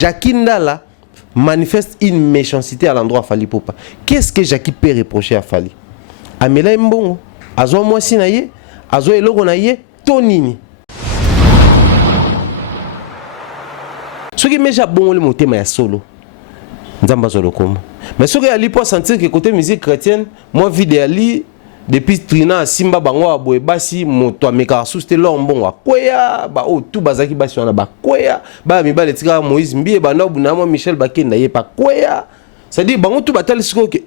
Jackie Ndala manifeste une méchanceté à l'endroit de Fally Ipupa. Qu'est-ce que Jackie peut reprocher à Fally? Amela Mbongo, Azo Mwasi na ye, Azo Eloko na ye, Tonini. Ce qui m'a bon le monter mais solo. Nzamba solo comme. Mais ce qui ali pour sentir que côté musique chrétienne, moi vidéali depuis Trina Simba bango aboye basi moto ameka souste lombongo akoya ba o tout bazaki basi wana ba koya ba mi ba letika Moïse Mbie ba no buna mo Michel Bakenda ye pa koya. C'est-à-dire bango tout batali siko que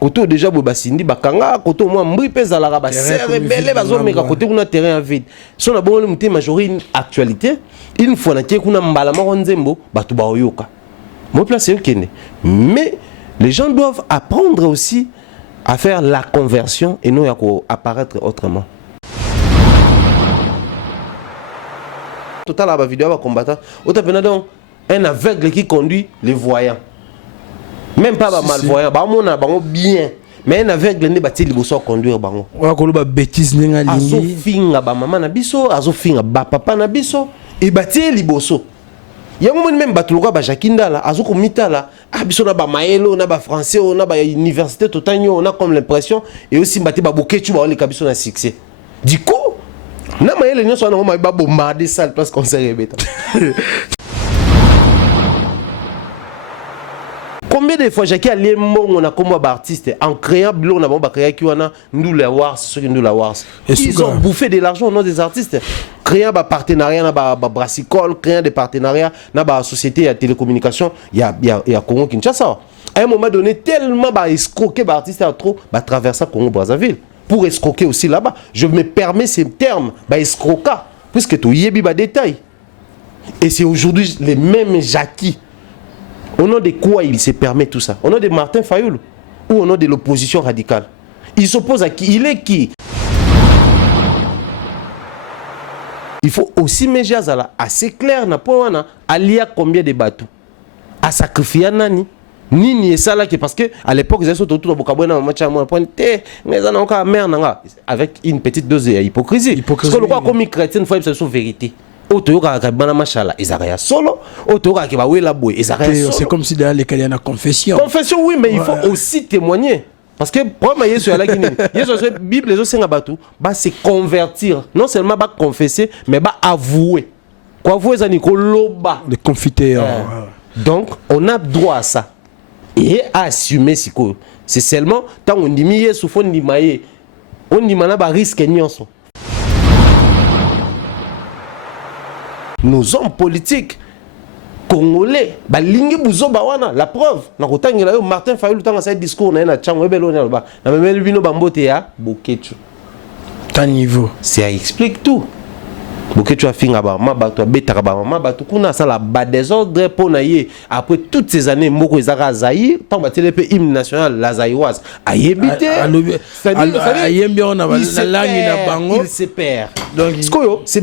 koto déjà bo basindi bakanga koto moi mbri peza la ba serre belé bazo meka kote kuna terrain vide. So na bongo le muté majorité actualité, une fois na tie kuna mbala ma nzembo batu ba oyoka. Mon place c'est okene. Mais les gens doivent apprendre aussi à faire la conversion et non à apparaître autrement. Total la vidéo va combattre. Autant donc un aveugle qui conduit les voyants. Même pas ba malvoyant, ba mona bango bien. Mais un aveugle ne bati liboso conduire bango. Wa ko ba bêtise ninga lingi. Azo finga ba maman na biso, azo finga ba papa na biso et bati liboso. Il y a un moment même batuluka ba Jackie Ndala azo ko mitala ah biso na ba maelo na ba français on a ba université totanyo on a comme l'impression et aussi bati ba boketu ba le kabiso na succès. Du coup na maelo nyoso na ba bombarder salle parce qu'on s'est rébéta. Combien de fois Jackie allé on a comme artiste en créant bilo on a bon ba créer qui on a nous la wars ceux qui nous la wars. Ils ont bouffé de l'argent au nom des artistes. Créant un partenariat na ba brassicole, créant des partenariats na ba société de télécommunication, il y a Congo Kinshasa. À un moment donné tellement ba escroquer ba artiste à trop ba traverser Congo Brazzaville pour escroquer aussi là-bas. Je me permets ces termes ba escroquer puisque tout yebi ba détail. Et c'est aujourd'hui les mêmes Jackie. Au nom de quoi il se permet tout ça? Au nom de Martin Fayoulou ou au nom de l'opposition radicale? Il s'oppose à qui? Il est qui? Il faut aussi mettre assez clair na point alia combien de bateaux à sacrifier nani nini et ça là parce que à l'époque ils étaient autour de Bokabouena match à moi point mais ça n'a aucun mère nanga avec une petite dose d'hypocrisie. Parce que le quoi comme chrétien faut c'est vérité. Autour ka bana machala Isaria solo autour ka ba wela boy Isaria solo. C'est comme si dans les cas il y a une confession. Confession oui mais il faut aussi témoigner. Parce que pour moi, Yesu ala kini, Yesu la Bible les autres batu, ba se convertir, non seulement ba confesser, mais ba avouer. Quoi avouer ça nikoloba. Les confiteurs. Donc on a droit à ça et à assumer siko. C'est seulement tant on dit mi Yesu fo ndimaye, on dit mana ba risque nyonso. Nos hommes politiques congolais balingi buzo bawana la preuve na kotangela yo Martin Fayoulou tanga sa discours na chango ebelo na ba na memeli bino bambote ya boketu ta niveau ça explique tout. Boketu a finga ba mabato betaka ba mabato kuna ça la ba désordre pona ye après toutes ces années moko ezaka Zaïre tant ba télé hymne national la zaïroise ayebité ayembi on a la langue na bango il se perd. Donc c'est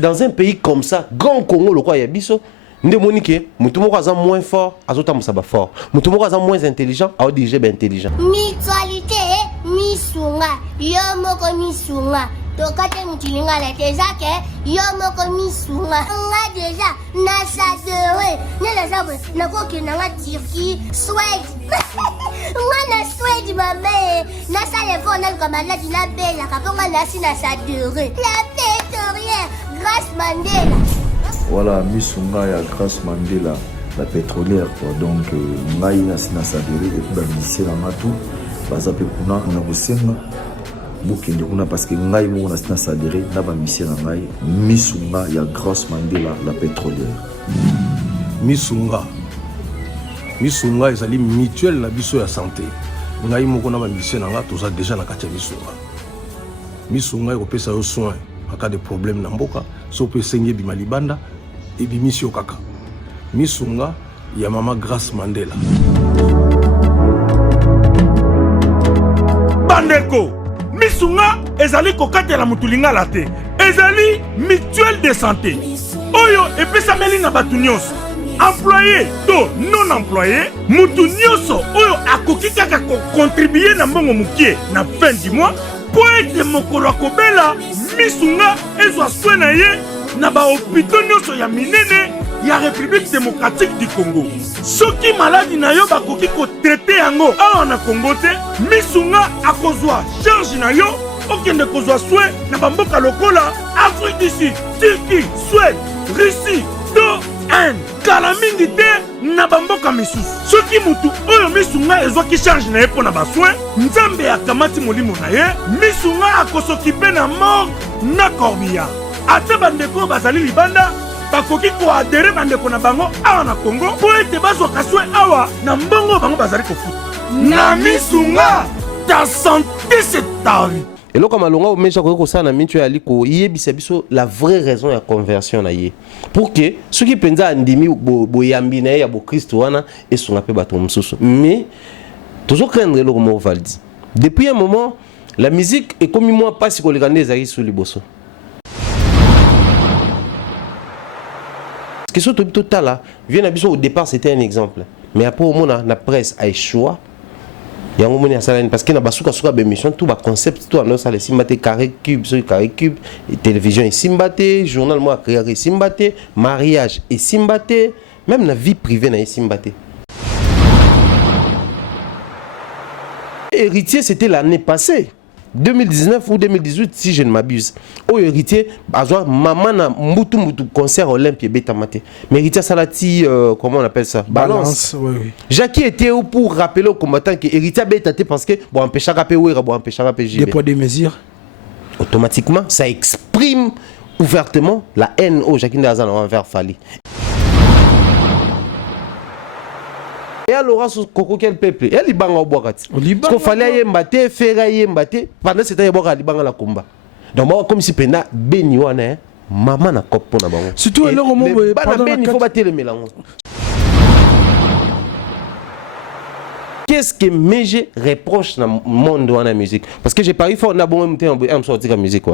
dans un pays comme ça grand Congo le quoi ya biso Nde Monique, mutumoko aza moins fort, azota musaba fort. Mutumoko aza moins intelligent, a dirigé ben intelligent. Mutualité misunga, yomoko misunga. Tokate mutilinga la tezake, yomoko misunga. Nga déjà na sadere, ne la sabre, na koke na Turquie, Suède. Nga na Suède maman, na sale fo na comme la dina bella, kaponga na si na sadere. La pétrolière, grâce Mandela. Voilà, Missunga ya Grâce Mandela, la pétrolière quoi. Donc ngai na sina sadere et ba lycée na matu baza pe kuna na bosenga bukende kuna parce que ngai mo na sina sadere na ba lycée na ngai Missunga ya Grâce Mandela, la pétrolière. Missunga ezali mutuelle na biso ya santé. Ngai moko na ba lycée na nga toza déjà na katia Missunga ekopesa yo soin en cas de problème na mboka so pe senye bima libanda et bimisio kaka. Missunga ya mama Grâce Mandela. Bandeko Missunga ezali kokatela mutulinga la te. Ezali mutuelle de santé. Oyo epesa meli na batu nyonso. Employé to non employé, mutu nyonso oyo akoki kaka ko contribuer na mbongo mukie na fin du mois pour être mokolo akobela Missunga ezwa soin na ye na ba hôpitaux nyonso ya minene ya République démocratique du Congo. Soki maladi na yo bakoki ko traiter yango awa na Congo te, misunga akozwa charge na yo okende kozwa soin na bamboka lokola Afrique du Sud, Turquie, Suède, Russie, to Inde. Kala mingi te na bamboka misusu. Soki mutu oyo misunga ezwaki charge na ye mpo na basoin, Nzambe akamati molimo na ye, misunga akosokipe na mort na corbillard. Ate bandeko bazali libanda bakoki koadere bandeko na bango awa na Congo po ete bazwaka soin awa na mbongo bango bazali kofuta. Na misunga ta santé c'est ta vie. Et là, comme on mecha ko ça na mitu ali ko yebisa biso la vraie raison ya conversion na ye. Pour que ceux qui penza ndimi boyambi na ya bo Christ wana et son pe bato msusu. Mais toujours craindre le comme Valdi. Depuis un moment, la musique est comme moi pas si ko legande ezali sous liboso. Ce qui sont total là, vient à biso au départ c'était un exemple. Mais après au moment la presse a échoué. Parce que na basuka suka bémission tout ba concept tout annonce les simbate carré cube et télévision et simbate journal moi créé simbate mariage et simbate même la vie privée na simbate. Héritier c'était l'année passée 2019 ou 2018 si je ne m'abuse. Au héritier azwa maman na mbutu concert Olympie beta maté. Mais héritier salati comment on appelle ça? Balance. Oui. Jackie était où pour rappeler aux combattants que héritier beta parce que bon empêcher rapper ou bon empêcher rapper des poids des mesures. Automatiquement ça exprime ouvertement la haine au Jackie Ndazana envers Fali. Et alors, quel peuple? Et Liban au Boakati. Parce qu'il fallait y mbatter, faire y mbatter. Pendant ce temps, il y a Liban à la combat. Donc, comme si Pena Benioane, maman n'a pas pour la banque. Surtout, alors, au moment où il faut battre le mélange. Qu'est-ce que Méje reproche dans le monde de la musique? Parce que j'ai pas eu fort, on a bon temps sortir la musique.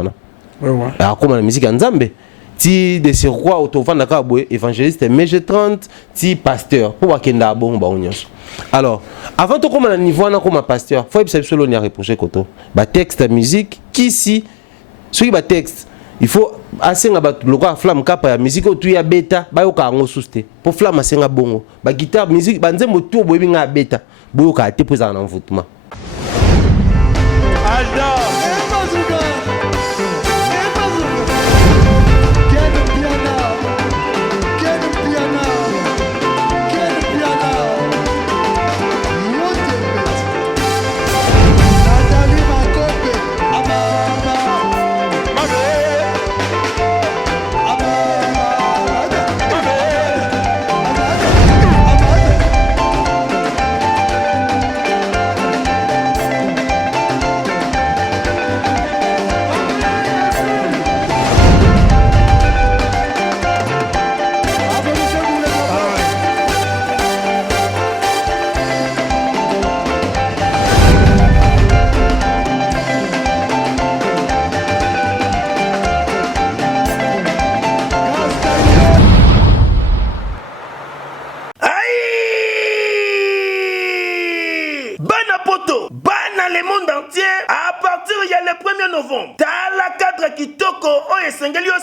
Alors, comment la musique en Zambie? Ti de ce roi autovan na kabwe évangéliste Méje 30 ti pasteur pour wakenda bon ba onyos. Alors avant to comme na niveau na comme pasteur faut ebisa biso ni reprocher koto ba texte musique qui si soki ba texte il faut asenga ba lokwa flamme kapa ya musique otu ya beta ba yoka ngo suste pour flamme asenga bongo ba guitare musique ba nzembo to boyebi nga beta boyoka te poza na envoûtement.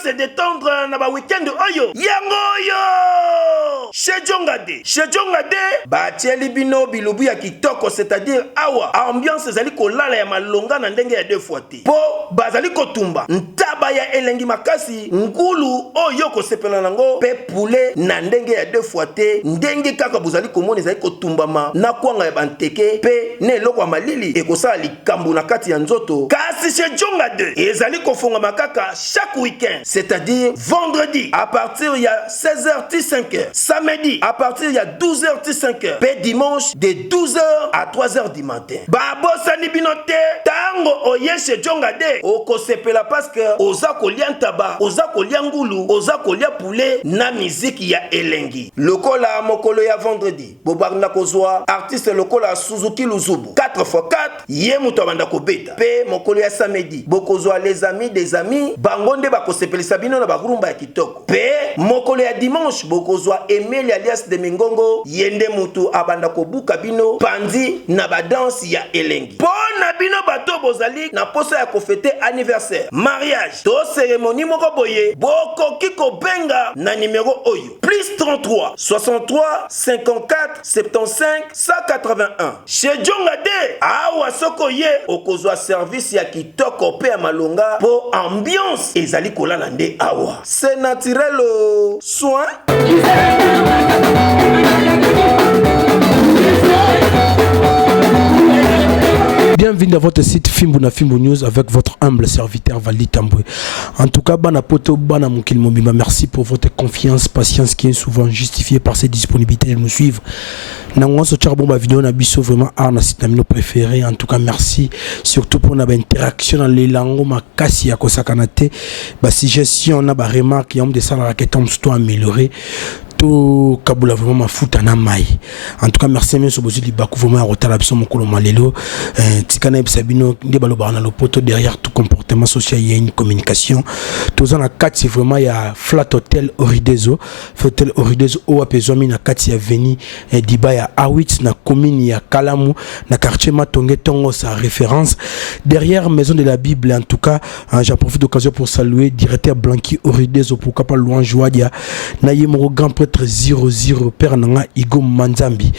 Se détendre na ba week-end oyo yango chez Jongade batieli bino bilubu ya kitoko c'est-à-dire awa ambiance ezali kolala ya malonga na ndenge ya deux fois te po bazali kotumba ntaba ya elengi makasi ngulu oyo kosepela nango pe poulet na ndenge ya deux fois te ndenge kaka bozali komona ezali kotumbama na kwanga ya banteke pe ne eloko ya malili ekosala likambo na kati ya nzoto kasi chez Jongade ezali kofonga makaka chaque week-end. C'est-à-dire vendredi à partir il y a 16h-5h, samedi à partir il y a 12h-5h, et dimanche de 12h à 3h du matin. Babo sani binote tango oye chez Jongade oko sepela parce que oza kolia ntaba, oza kolia ngulu, oza kolia poulet na musique ya elengi. Lokola mokolo ya vendredi, bobarna kozwa artiste lokola Suzuki Luzubu 4x4 ye muto banda kobeta. Pe mokolo ya samedi bokozwa les amis des amis bangonde bakosepelisa bino na bagurumba ya kitoko. Pe mokolo ya dimanche bokozwa Emile alias de Mingongo yende mutu abanda kobuka bino pandi na ba danse ya elengi. Pona bino bato bozali na posa ya kofete anniversaire, mariage to cérémonie moko boye, bokoki kobenga na numéro oyo plus 33 63 54 75 181. Chez Djongade awa soko ye okozwa service ya kitoko pe ya malonga po ambiance ezali kolala nde awa. C'est naturel soin. Bienvenue dans votre site Fimbo News avec votre humble serviteur Vali Tamboué. En tout cas, Bana Poto, Bana Moukil Momima, merci pour votre confiance, patience qui est souvent justifiée par cette disponibilité de nous suivre. Nangon so charbon ma vidéo na biso vraiment arna site nos préférés. En tout cas, merci surtout pour notre interaction dans les langues ma kasi ya kosakanate. Ba suggestion na ba remarque yom de ça la raquette on s'to améliorer. To kabula vraiment ma futa na mai. En tout cas, merci bien sur bozi libaku vraiment rotala biso mokolo malelo. Tikana ebisabino nde baloba na lo poto derrière tout comportement social il y a une communication. Tous en a 4 c'est vraiment il y a Flat Hotel Oridezo. Hotel Oridezo o apezomi na 4 ya veni diba ya Awit na commune ya Kalamu na quartier Matonge Tongo sa référence derrière Maison de la Bible. En tout cas, j'en profite d'occasion pour saluer directeur Blanqui Oridezo pourquoi pas Louange Joadia na yemo grand prêtre 00 Père Nanga Igo Manzambi.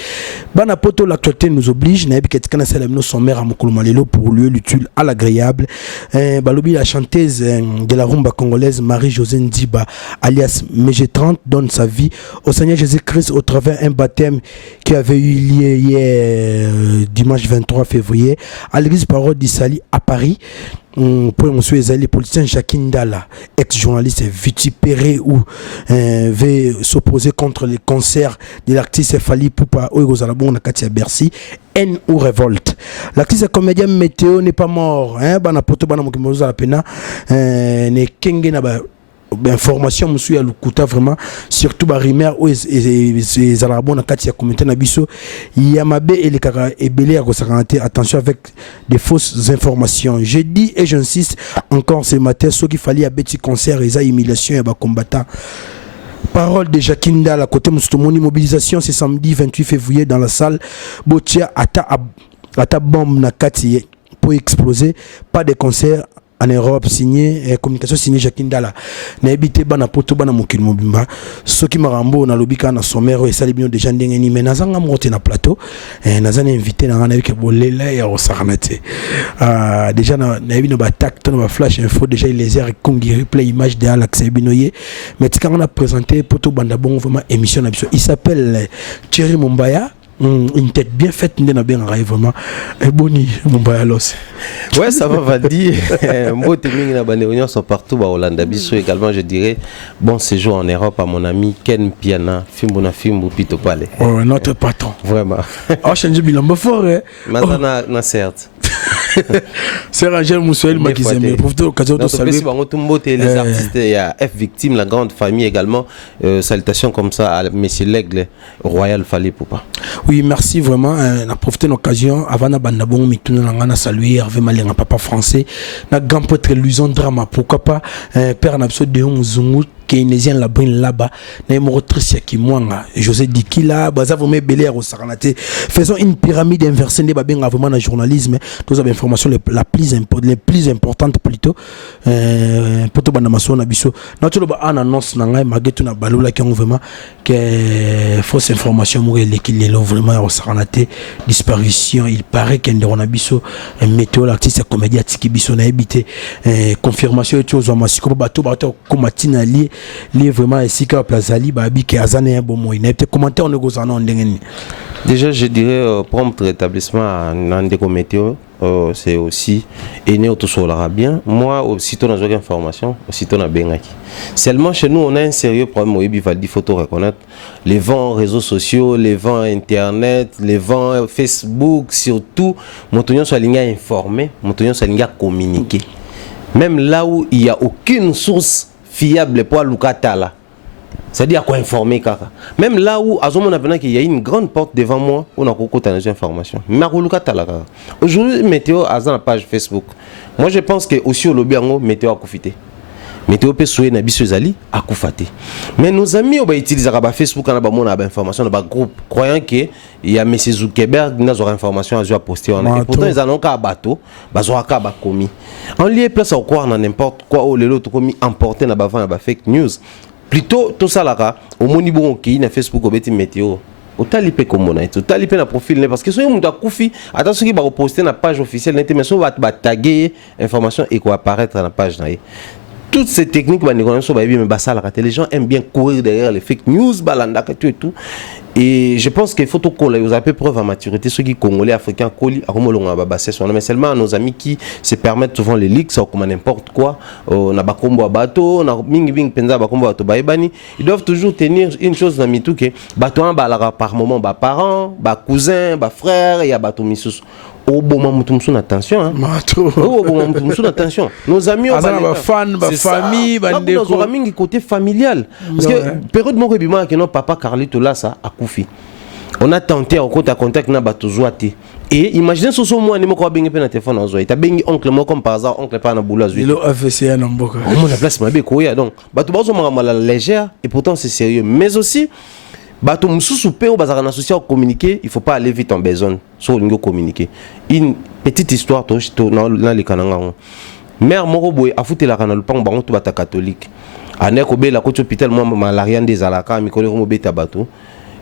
Bana poto l'actualité nous oblige na ebiket kana salamino son mère à mokolo malelo pour lieu l'utile à l'agréable. Balobi la chanteuse de la rumba congolaise Marie-Josée Ndiba alias MG30 donne sa vie au Seigneur Jésus-Christ au travers un baptême qui avait eu lieu hier dimanche 23 février à l'église Parole d'Issali à Paris. Pour monsieur les politiciens Jacqueline Dalla, ex-journaliste vitupéré ou veut s'opposer contre les concerts de l'artiste Fally Ipupa Oigozalabon Katia Bercy, haine ou révolte. L'artiste comédien Météo n'est pas mort, hein, bana poto bana mokimoza la pena ne kenge na ba information monsieur ya lukuta vraiment surtout ba rumeur ou les arabons na kati ya communauté na biso yamabe et les kaka ebele ya kosakanate attention avec des fausses informations. Je dis et j'insiste encore ce matin ce qu'il fallait à petit concert et ça humiliation ya ba combattants. Parole de Jacqueline Dalla côté Moustomoni mobilisation c'est samedi 28 février dans la salle Botia ata bombe na kati pour exploser, pas de concert en Europe signé communication signé Jacqueline Dalla na habité bana poto bana mokil mobimba soki marambo na lobika na somero et salibino déjà ndenge ni mais nazanga moté na plateau nazana invité na ngana ke bolela ya osakanate déjà na bino ba tact na ba flash info déjà les airs kongi replay image de Alex Binoye mais tika on a présenté poto banda bon vraiment émission na biso il s'appelle Thierry Mumbaya. Une tête bien faite, n'a bien arrivé vraiment. Boni, Mumbaya Los. Ouais, ça va dire. Moi, les réunions sont partout à Hollande. Bissou également, je dirais bon séjour en Europe à mon ami Ken Piana, Fimbona Fimbo Pito Palais. Oh, notre patron. Vraiment. Oh, change bilan fort, hein. Maintenant, na certes. C'est Rangel Moussouel Makizemé. Pour l'occasion de saluer. Les artistes, il y a F Victime, la grande famille également. Salutations comme ça à Monsieur L'Aigle, Royal Fally Ipupa. Oui, merci vraiment. On a profité de l'occasion avant de bandabon, mais tout le monde a salué Hervé Malenga, papa français. On a grand prêtre Luison Drama. Pourquoi pas Père Napso de Mzungu keynésien la brine là-bas na motrice qui mwanga José Dikila baza vraiment belé au saranate. Faisons une pyramide inversée de babenga vraiment dans journalisme tous les informations les plus importantes plutôt pour tout banda maso na biso na tout le ba annonce na ngai magetu na balola qui ont vraiment que fausse information mo l'équilibre vraiment au saranate disparition. Il paraît qu'il y a un biso météo l'artiste comédien tiki biso na habité confirmation et chose masiko bato comme matina lié vraiment ici que Plazali babi qui azane un bon mot il n'a peut-être commenté on négociant ndengeni. Déjà je dirais prompt rétablissement en déco météo c'est aussi aîné autour sur bien. Moi aussitôt dans une information aussitôt na bengaki. Seulement chez nous on a un sérieux problème au Valdi photo reconnaître les vents réseaux sociaux, les vents internet, les vents Facebook surtout montonyon soit ligne informer, montonyon soit ligne communiquer. Même là où il y a aucune source fiable pour Lukatala. C'est-à-dire quoi informer kaka. Même là où il y a une grande porte devant moi où on a beaucoup des informations. Mais Lukatala kaka. Aujourd'hui météo a la page Facebook. Moi je pense que aussi au lobby météo a profité. mais tu peux souhaiter na biso ezali akufate. Mais nos amis on va utiliser ba Facebook na ba mona ba information na ba groupe croyant que il y a M. Zuckerberg na zo information à poster on et pourtant ils en ont ka bateau bazwa ka ba komi en lieu place au croire na n'importe quoi au lelo to komi emporter na ba vent na ba fake news plutôt tout ça là au moni bon qui na Facebook obeti météo otalipe comme na otalipe na profil parce que so muta kufi ata soki ba poster na page officielle na mais so ba taguer information et quoi apparaître na page na. Toutes ces techniques, les gens aiment bien courir derrière les fake news, balanda, et tout. Et je pense qu'il faut tout coller. Vous avez preuve à maturité. Ceux qui congolais, africains, colis, mais seulement nos amis qui se permettent souvent les leaks, comme n'importe quoi. On a bakombo à bateau, on a ming penza bakombo à baibani. Ils doivent toujours tenir une chose dans mitou que bateau un balara par moment, ba parents, ba cousins, ba frères, et à bateau missus. Au bon moment, attention. Hein. Au bon moment, attention. Nos amis, on va fans, ma famille, nos amis côté familial. Parce que période mon rebima que non papa Carlito là ça a koufi. On a tenté en compte à contact na bato zoate. Et imaginez ce sont moi ni mo ko bengi pe na téléphone en zoate. Ta bengi oncle mo comme par hasard oncle pas na boula zoite. Le AVC na mboka. On la place mabe ko ya donc bato bazo mala légère et pourtant c'est sérieux mais aussi bato mususu pe o bazaka na social communiquer, il faut pas aller vite en besoin sur lingo communiquer. Une petite histoire to na le kananga. Mère moko boy afuté la kana lupang bango to bata catholique. Ane ko be la ko hôpital moi malaria des alaka mi ko le mo beta bato.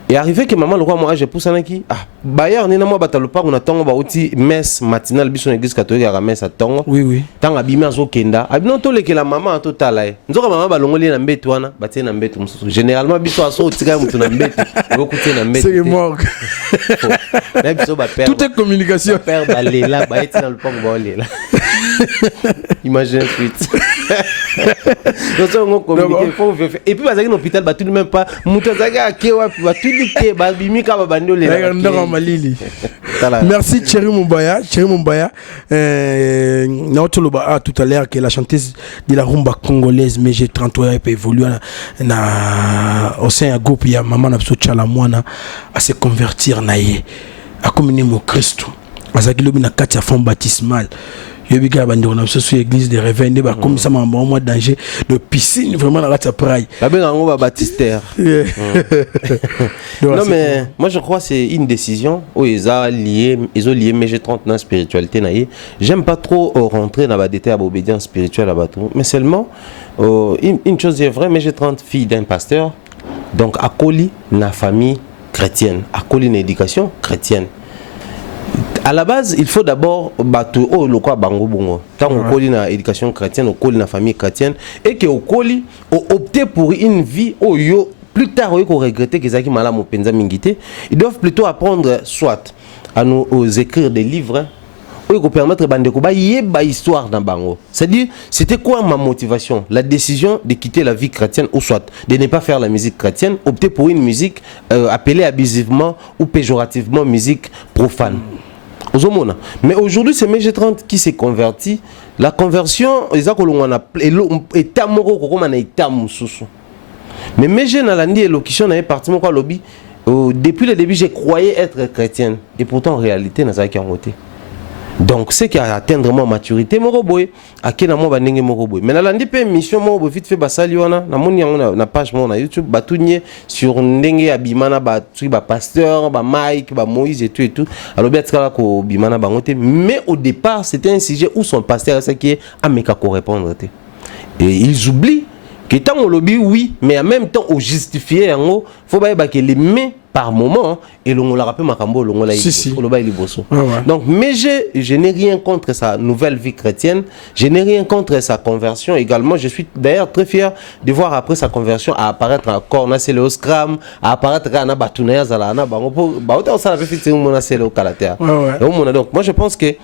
Et arrivé que maman le roi moi j'ai poussé naki ah bayer ni na moi bata lupang na tongo ba uti messe matinale biso na église catholique ya messe atongo. Oui. Tanga bima zo kenda. Abino to le que la maman to tala. Nzoka maman ba longoli na mbeto wana batie na mbeto mususu. Généralement biso aso tika mutu na mbeto. Beaucoup na mbeto. C'est mort. Na biso ba père. Tout est communication. Père ba lela ba eti na lupang ba lela. Imagine suite. Donc on communique faut et puis bazaki na hôpital ba tout même pas mutu zaga kewa ba tout dike ba bimika ba bando lela. Merci Thierry Mumbaya. Tout à l'heure que la chanteuse de la rumba congolaise Mege 33 peut évoluer au sein du groupe ya maman Napso Chalamwana à se convertir naie à communier au Christ. Azaki lobi na kati ya fond baptismal. Yobiga bandiro na so église de réveil ne ba comme ça m'a moi danger de piscine vraiment la ta praille. La ben on va baptistère. Non mais moi je crois c'est une décision où ils ont lié Mege 30 dans spiritualité naie. J'aime pas trop rentrer dans la détail à obédience spirituelle à bateau mais seulement une chose est vraie Mege 30 fille d'un pasteur donc à Koli na famille chrétienne, à Koli na éducation chrétienne. À la base, il faut d'abord battre le quoi bango bongo. Tant on colle na éducation chrétienne, on colle na famille chrétienne et que on colle opter pour une vie au yo plus tard on regretter que zaki mala mo penza mingité, ils doivent plutôt apprendre soit à nous écrire des livres ou permettre bande ko ba yeba histoire dans bango. C'est-à-dire c'était quoi ma motivation, la décision de quitter la vie chrétienne ou soit de ne pas faire la musique chrétienne, opter pour une musique appelée abusivement ou péjorativement musique profane. Mais aujourd'hui, c'est Mege 30 qui s'est converti. La conversion, mais Mege Nalandi et l'Okishon n'avait parti mon lobby. Depuis le début, j'ai croyé être chrétienne. Et pourtant, en réalité, n'a pas voté. Donc, c'est qu'à atteindre ma maturité, moroboy, à qui n'a pas bandé moroboy. Mais Nalandi pe mission moroboy vite fait basali wana, na moni na page mon na YouTube, batounier sur ndenge abimana ba truc ba pasteur, ba Mike, ba Moïse et tout. Alors bien tsala ko bimana bangote, mais au départ, c'était un sujet où son pasteur c'est qui est ameka ko répondre. Et ils oublient que tant on lobby oui, mais en même temps au justifier en haut, faut pas que les mains par moment et l'on l'a rappelé Makambo l'on l'a dit donc mais je n'ai rien contre sa nouvelle vie chrétienne, je n'ai rien contre sa conversion également. Je suis d'ailleurs très fier de voir après sa conversion à apparaître encore na c'est le scram à apparaître na batunaya zalana bango ba autant ça avait fait mon c'est le kalatea donc moi je pense que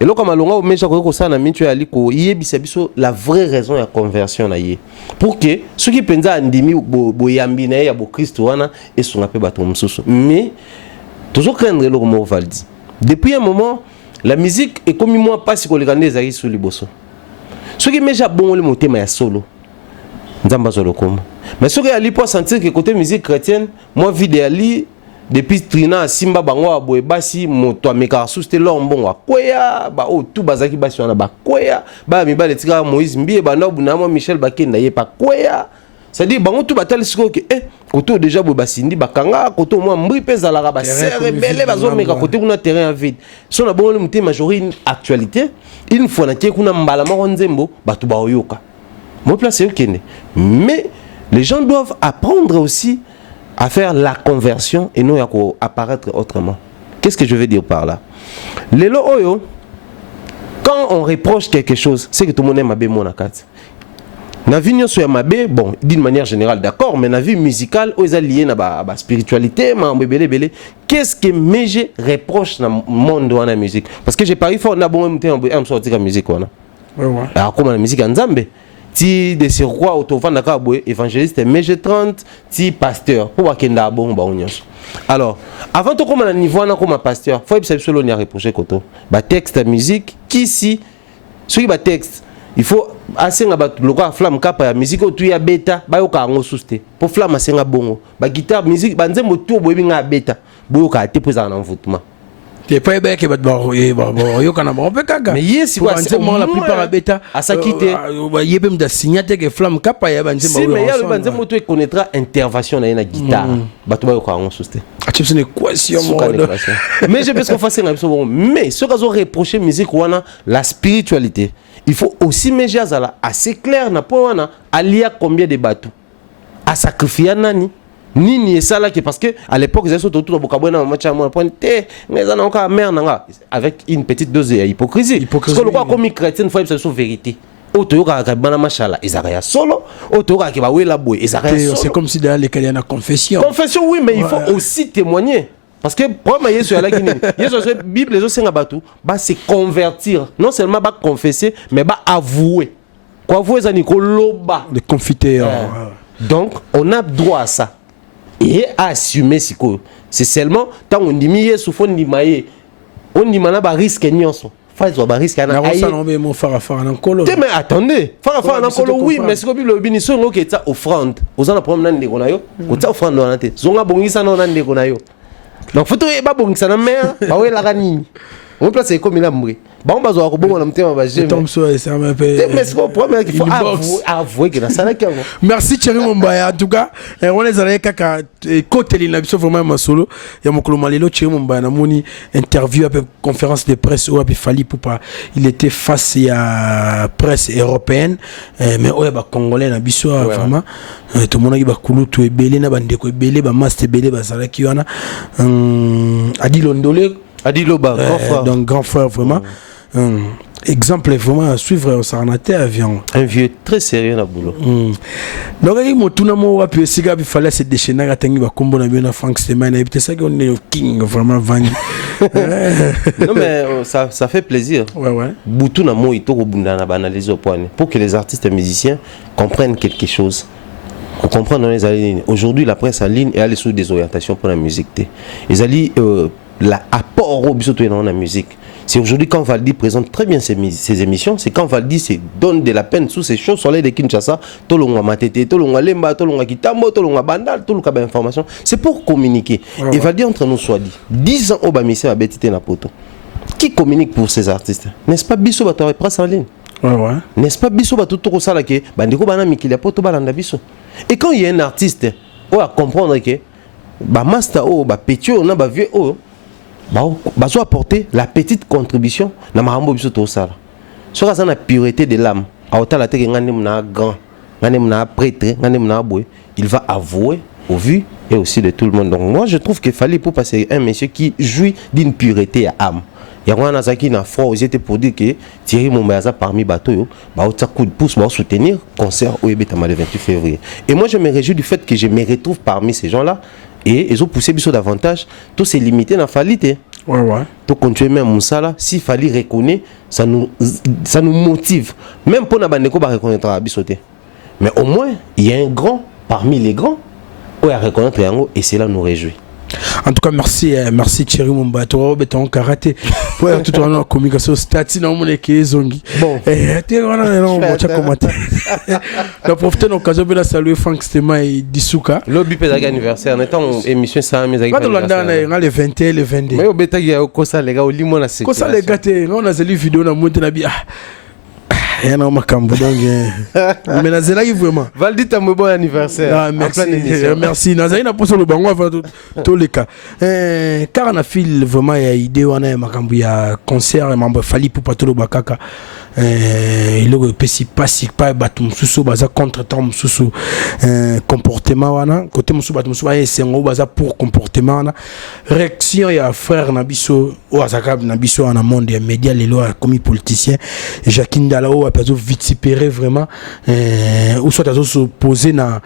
et là, comme alonga au meja ko ça na mitu ya liko yebisa biso la vraie raison ya conversion na ye pour que ceux qui penza ndimi boyambi na ya bo Christ wana et son appel bato mususu mais toujours craindre le mot valdi depuis un moment la musique est comme moi pas si ko legande ezaki sous liboso ceux qui meja bon le motema ya solo nzamba zolo comme mais ceux qui ali pour sentir que côté musique chrétienne moi vidéali depuis Trina Simba bango aboye basi moto ameka souste lombongo akoya ba o tout bazaki basi wana ba koya ba mibale tika Moïse Mbie banda bunamo Michel Bakenda ye pa koya. C'est-à-dire bango tout batali siko ke koto déjà bo basindi bakanga koto moi mbri peza la ba serre belé bazo meka kote kuna terrain vide. So na bongo muté majorité actualité une fois na tie kuna mbala moko nzembo batu ba oyoka. Moi place yokene. Mais les gens doivent apprendre aussi à faire la conversion et non à apparaître autrement. Qu'est-ce que je veux dire par là? Lelo oyo, quand on reproche quelque chose, c'est que tout le monde aime ma bémon à 4. Na vie nyo soya mabe, bon, d'une manière générale, d'accord, mais na vie musicale, ils sont liés à la spiritualité, qu'est-ce que Méje reproche dans le monde de la musique? Parce que j'ai parié fort, on a bon de sortir la musique. Alors, comme la musique en Zambie, ti de ce roi autovan d'accord évangéliste Méje 30, ti pasteur, pour voir qu'il y a bon alors, avant de commencer à niveau comme pasteur, il faut absolument y reprocher koto. Ba texte la musique, qui si, celui ba texte. Il faut assez le roi flamme capa la musique autour ya bêta ba yo ka ngo souste pour flamme asenga bongo ba guitare musique ba nzembo tout boyebi nga bêta boyo ka te poser en envoûtement t'es pas bien que yo kana ba opeka mais yes quoi c'est la plupart à bêta à ça quitter yebem da signater que flamme capa ya ba nzembo si mais ya le ba nzembo to connaîtra intervention na na guitare ba to ba yo ka ngo souste c'est une équation mais je pense qu'on fasse un bon mais ce qu'ils ont reproché musique wana la spiritualité. Il faut aussi Méje azala assez clair na point wana alia combien de bateaux à sacrifier nani nini et ça là parce que à l'époque ils étaient tout le bokabona match à moi point té mais ça n'a aucun mère nanga avec une petite dose d'hypocrisie parce que le quoi comme chrétien faut c'est vérité otoyoka ka bana machala ezaka solo otoyoka ke ba wela boy ezaka solo c'est comme si dans les cas il y a une confession oui mais il faut aussi témoigner. Parce que pour moi, Yesu la Bible les autres batu ba se convertir, non seulement ba confesser mais ba avouer. Quoi avouer ça Nicoloba le confiteor. Donc on a droit à ça et à assumer siko. C'est seulement tant on dit Yesu fo ndimaye. On dit mana ba risque nyonso. Faut ba risque na aïe. Non mais mon fara na kolo. Mais attendez, fara na kolo oui mais c'est que Bible biniso ngoke ta offrande. Ozana problème nan ndeko na yo. Ko ta offrande na te. Zonga bongisa na ndeko na yo. Donc faut que ba bongisa na mer ba we la gani on place comme il a mouru ba on bazo ko bongo na mtema ba je tombe so c'est un peu mais c'est pas problème qu'il faut avouer que ça là merci Thierry Mumbaya en tout cas on les allait kaka côté li na biso vraiment masolo ya mokolo malelo Thierry Mumbaya na moni interview après conférence de presse ou après Fally Poupa il était face à presse européenne mais oya ba congolais na biso vraiment tout le monde qui va kulutu ebele na bandeko ebele ba master ebele ba salaki wana Adi Londole Adi Loba grand frère donc grand frère vraiment exemple vraiment à suivre au Saranaté avion un vieux très sérieux na boulot donc il motuna mo wa puis siga bi fallait se déchaîner ga tangi ba kombo na bien Frank Stemane et ça qu'on est king vraiment vangi non mais ça fait plaisir ouais butu na mo ito ko bunda na banaliser au point pour que les artistes et musiciens comprennent quelque chose. Pour comprendre les lignes. Aujourd'hui, la presse en ligne est allée sous des orientations pour la musique. Ils allaient l'apport au biseau dans la musique. C'est aujourd'hui quand Valdi présente très bien ses émissions, c'est quand Valdi se donne de la peine sous ces choses soleil de Kinshasa, Tolonga Matete, Tolonga Lemba, Tolonga Kitambo, Tolonga Bandal, Tolonga information. C'est pour communiquer. Et Valdi entre nous soit dit 10 ans au Bamissé à Betité Napoto. Qui communique pour ces artistes? N'est-ce pas Bissou Batoré presse en ligne? Ouais. N'est-ce pas Bissou Batoto Salake, Bandiko Banami qui a poto balanda Bissou. Et quand il y a un artiste, on va comprendre que bah master oh bah pétio on a bah vieux oh bah soit apporter la petite contribution na mahambo Bissou to sala. Soit ça la pureté de l'âme. A autant la terre ngane mna grand, ngane mna prêtre, ngane mna boy, il va avouer au vu et aussi de tout le monde. Donc moi je trouve qu'il fallait pour passer un monsieur qui jouit d'une pureté à âme. Il y a un Azaki na froid aux étés pour dire que Thierry Mumbaya parmi bateau bah au coup de pouce va soutenir concert au Ebetama le 28 février. Et moi je me réjouis du fait que je me retrouve parmi ces gens-là et ils ont poussé biso davantage tout c'est limité na falité. Ouais. Tout continuer même Moussala si Fally reconnaît ça nous motive même pour na bandeko ba reconnaître bisoté. Mais au moins il y a un grand parmi les grands où à reconnaître yango et cela nous réjouit. En tout cas, merci Thierry Mumba. Tu vas en karaté. Pour tout le monde communication statut dans mon équipe zongi. Bon. Tu vas commenter. On profite de l'occasion de saluer Frank Stema et Disuka. Lobby pédagogue anniversaire. En étant émission ça mes amis. Pas de Londres, on a les 21 et les 22. Mais au bêta il y a quoi ça les gars au limon la sécurité. Quoi ça les gars, on a des vidéos dans monter la bien. Il y a un makambo donc mais là c'est là vraiment Valdi ta bon anniversaire. Ah, merci Nazari na poso le bango avant tous les cas car on a fil vraiment il y a idée on a makambo ya concert membre Fali pour pas tout le bakaka il le pesi pas batum susu baza contre temps susu comportement wana côté musu batum susu ba sengo baza pour comportement wana réaction ya frère Nabiso o azaka Nabiso en monde des médias les lois comme politicien Jacqueline Dalao a perdu vitipérer vraiment ou soit à se poser na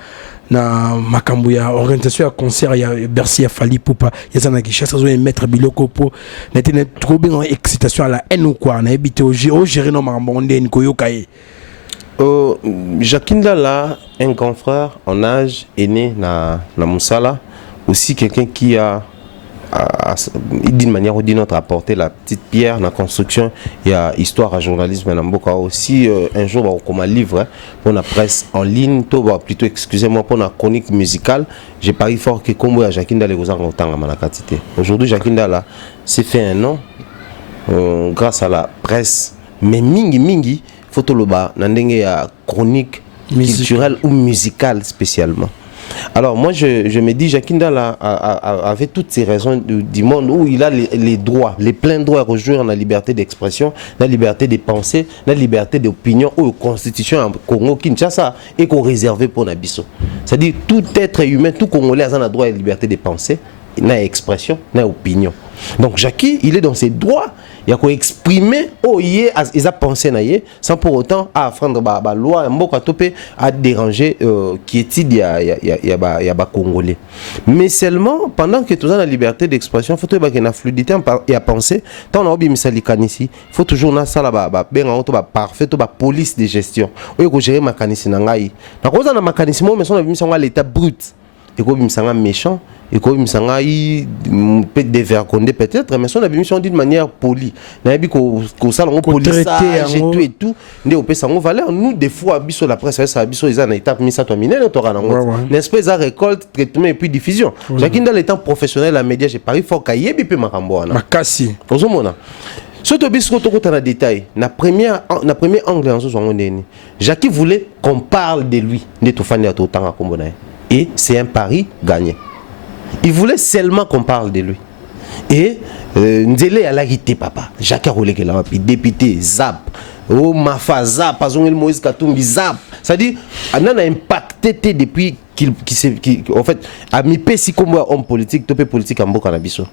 makambo ya organisation ya concert ya Bercy ya Fali Poupa ya sana ki chasse zo mettre biloko po n'était trop bien en excitation à la haine ou quoi na habité au gérer no makambo ndeni ko yokaye Jacqueline Dala un grand frère en âge aîné na Moussala aussi quelqu'un qui a d'une manière ou d'une autre apporter la petite pierre dans la construction et à histoire à journalisme aussi un jour comme un livre pour la presse en ligne plutôt excusez-moi pour la chronique musicale j'ai parié fort que comme Jacqueline Dala vous a autant à Malakatité aujourd'hui Jacqueline Dala s'est fait un nom grâce à la presse mais mingi photo loba nandenge ya chronique culturelle ou musicale spécialement. Alors moi je me dis Jacqueline Dala avait toutes ces raisons du monde où il a les droits, les pleins droits à rejoindre la liberté d'expression, la liberté de penser, la liberté d'opinion ou la constitution en Congo Kinshasa est qu'on réservé pour Nabiso. C'est-à-dire tout être humain, tout Congolais a le droit à la liberté de penser, n'a expression, n'a opinion. Donc Jackie, il est dans ses droits, il y a qu'à exprimer ils a pensé naïe sans pour autant affronter la loi à déranger qui est il y a Congolais. Mais seulement pendant que tout ça la liberté d'expression, faut toujours qu'il y ait une fluidité et à penser. Tant on a oublié misalikan ici, faut toujours na ça là ben en parfait la police de gestion. Il faut gérer mécanisme nangai. Na cause na mécanisme mais son mis à l'état brut. Il faut mis ça méchant. Et comme il s'en peut dévergonder peut-être mais son mission d'une manière polie n'abi ko ça on polissage et tout ne on peut s'en valeur nous des fois biso la presse ça biso ils en étape mis ça toi miner notre n'est-ce pas ça récolte traitement et puis diffusion Jacqueline dans l'état professionnel la média j'ai pari fort kaye bi makambo na makasi ozomona surtout biso to ko na détail na premier angle en so ngondeni Jackie voulait qu'on parle de lui de tout fan tout temps à Kombona et c'est un pari gagné. Il voulait seulement qu'on parle de lui. Et Ndele a l'arrêté papa. Jacques Roleke là, député Zap, oh Mafa Zap, Azongel Moïse Katumbi Zap. C'est-à-dire, on a impacté depuis en fait, a mis si comme homme politique, topé politique en Boka Nabiso.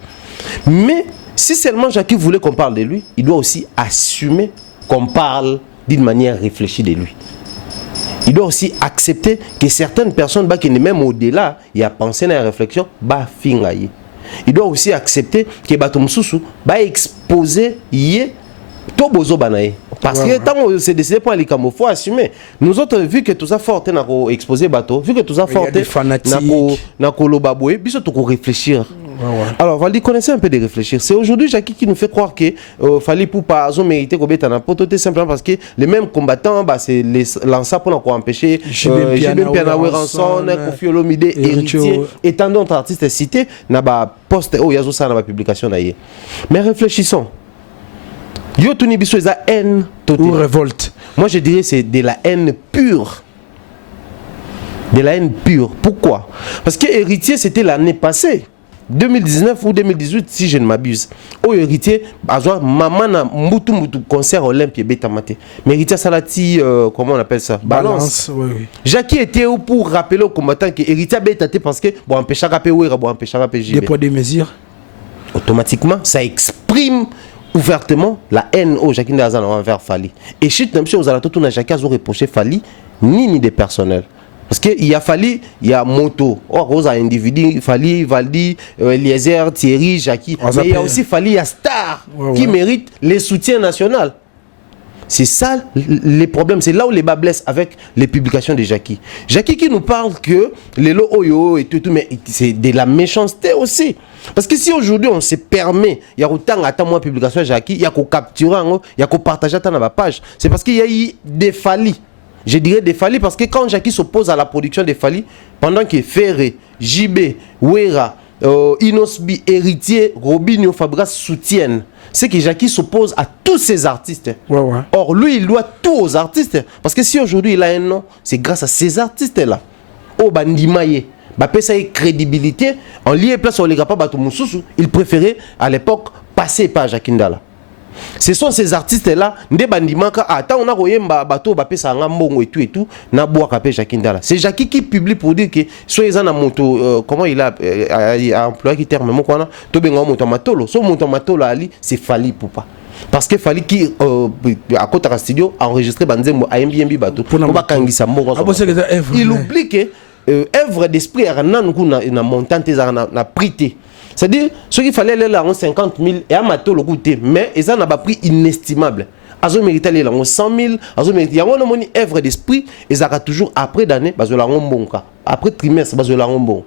Mais si seulement Jacques voulait qu'on parle de lui, il doit aussi assumer qu'on parle d'une manière réfléchie de lui. Il doit aussi accepter que certaines personnes qui sont même au-delà, il y a pensé dans la réflexion, fingaye. Il doit aussi accepter que Batum Soussou va exposer tout bozo banaye. Parce que tant que c'est décidé pour aller il faut assumer. Nous autres vu que tout ça fort n'a exposé bateau, vu que tout ça fort n'a kolobaboué, biso tout réfléchir. Alors, Valdi, connaissez un peu de réfléchir. C'est aujourd'hui Jackie qui nous fait croire que fallait pour pas mériter qu'on bête en apporter simplement parce que les mêmes combattants, c'est les lancers pour empêcher Jibem Pianawe Ranson, Kofi Olomide, Héritier et tant d'autres artistes cités n'a pas poste yazo ça dans la publication d'ailleurs. Mais réfléchissons. Yo Tuni Biso est la haine totale. Ou révolte. Moi je dirais c'est de la haine pure. De la haine pure. Pourquoi? Parce que Héritier c'était l'année passée. 2019 ou 2018 si je ne m'abuse. Au héritier azwa maman na mutu concert Olympie Betamate. Mais héritier salati comment on appelle ça? Balance. Oui. Jackie était où pour rappeler aux combattants que héritier Betate parce que bon empêcher rapper ou bon empêcher rapper JB. Des poids des mesures. Automatiquement ça exprime ouvertement la haine au Jackie Ndazana envers Fali. Et chute même si aux alentours na Jackie a reproché Fali ni des personnels. Parce qu'il a fallu, il y a moto, Rosa individu, Fali, Valdi, Eliezer, Thierry, Jackie. Mais il y a aussi fallu, il y a Star qui mérite les soutiens nationaux. C'est ça les problèmes, c'est là où les bas blessent avec les publications de Jackie. Jackie qui nous parle que les lots oyo et tout, mais c'est de la méchanceté aussi. Parce que si aujourd'hui on se permet, il y a autant à moins publication de Jackie, il y a qu'au capturer, il y a qu'au partager dans la page, c'est parce qu'il y a eu des faillis. Je dirais des faillis parce que quand Jackie s'oppose à la production des faillis, pendant que Ferré, JB, Wera, Inosbi, Héritier, Robinho, Fabras soutiennent, c'est que Jackie s'oppose à tous ces artistes. Ouais, ouais. Or, lui, il doit tout aux artistes. Parce que si aujourd'hui il a un nom, c'est grâce à ces artistes-là. Oh, Bandimaye, sa crédibilité, en lié place sur les gars, il préférait à l'époque passer par Jackie Ndala. Ce sont ces artistes-là, on a Jackie Ndala. C'est Jackie qui publie pour dire que soyez en moto, comment il a employé qui terme, c'est Fali Poupa. Parce que Fali qui à Kotara Studio a enregistré Banzembo à Airbnb bateau il oublie que œuvre d'esprit na montante na prité. C'est-à-dire ce qu'il fallait là 50 000 et à mato le goûter mais ils en a pas prix inestimable. Azo mérité les 100 000, azo mérité ya wana moni œuvre d'esprit et ça toujours après d'année bazola ngombonka après trimestre bazola ngombo.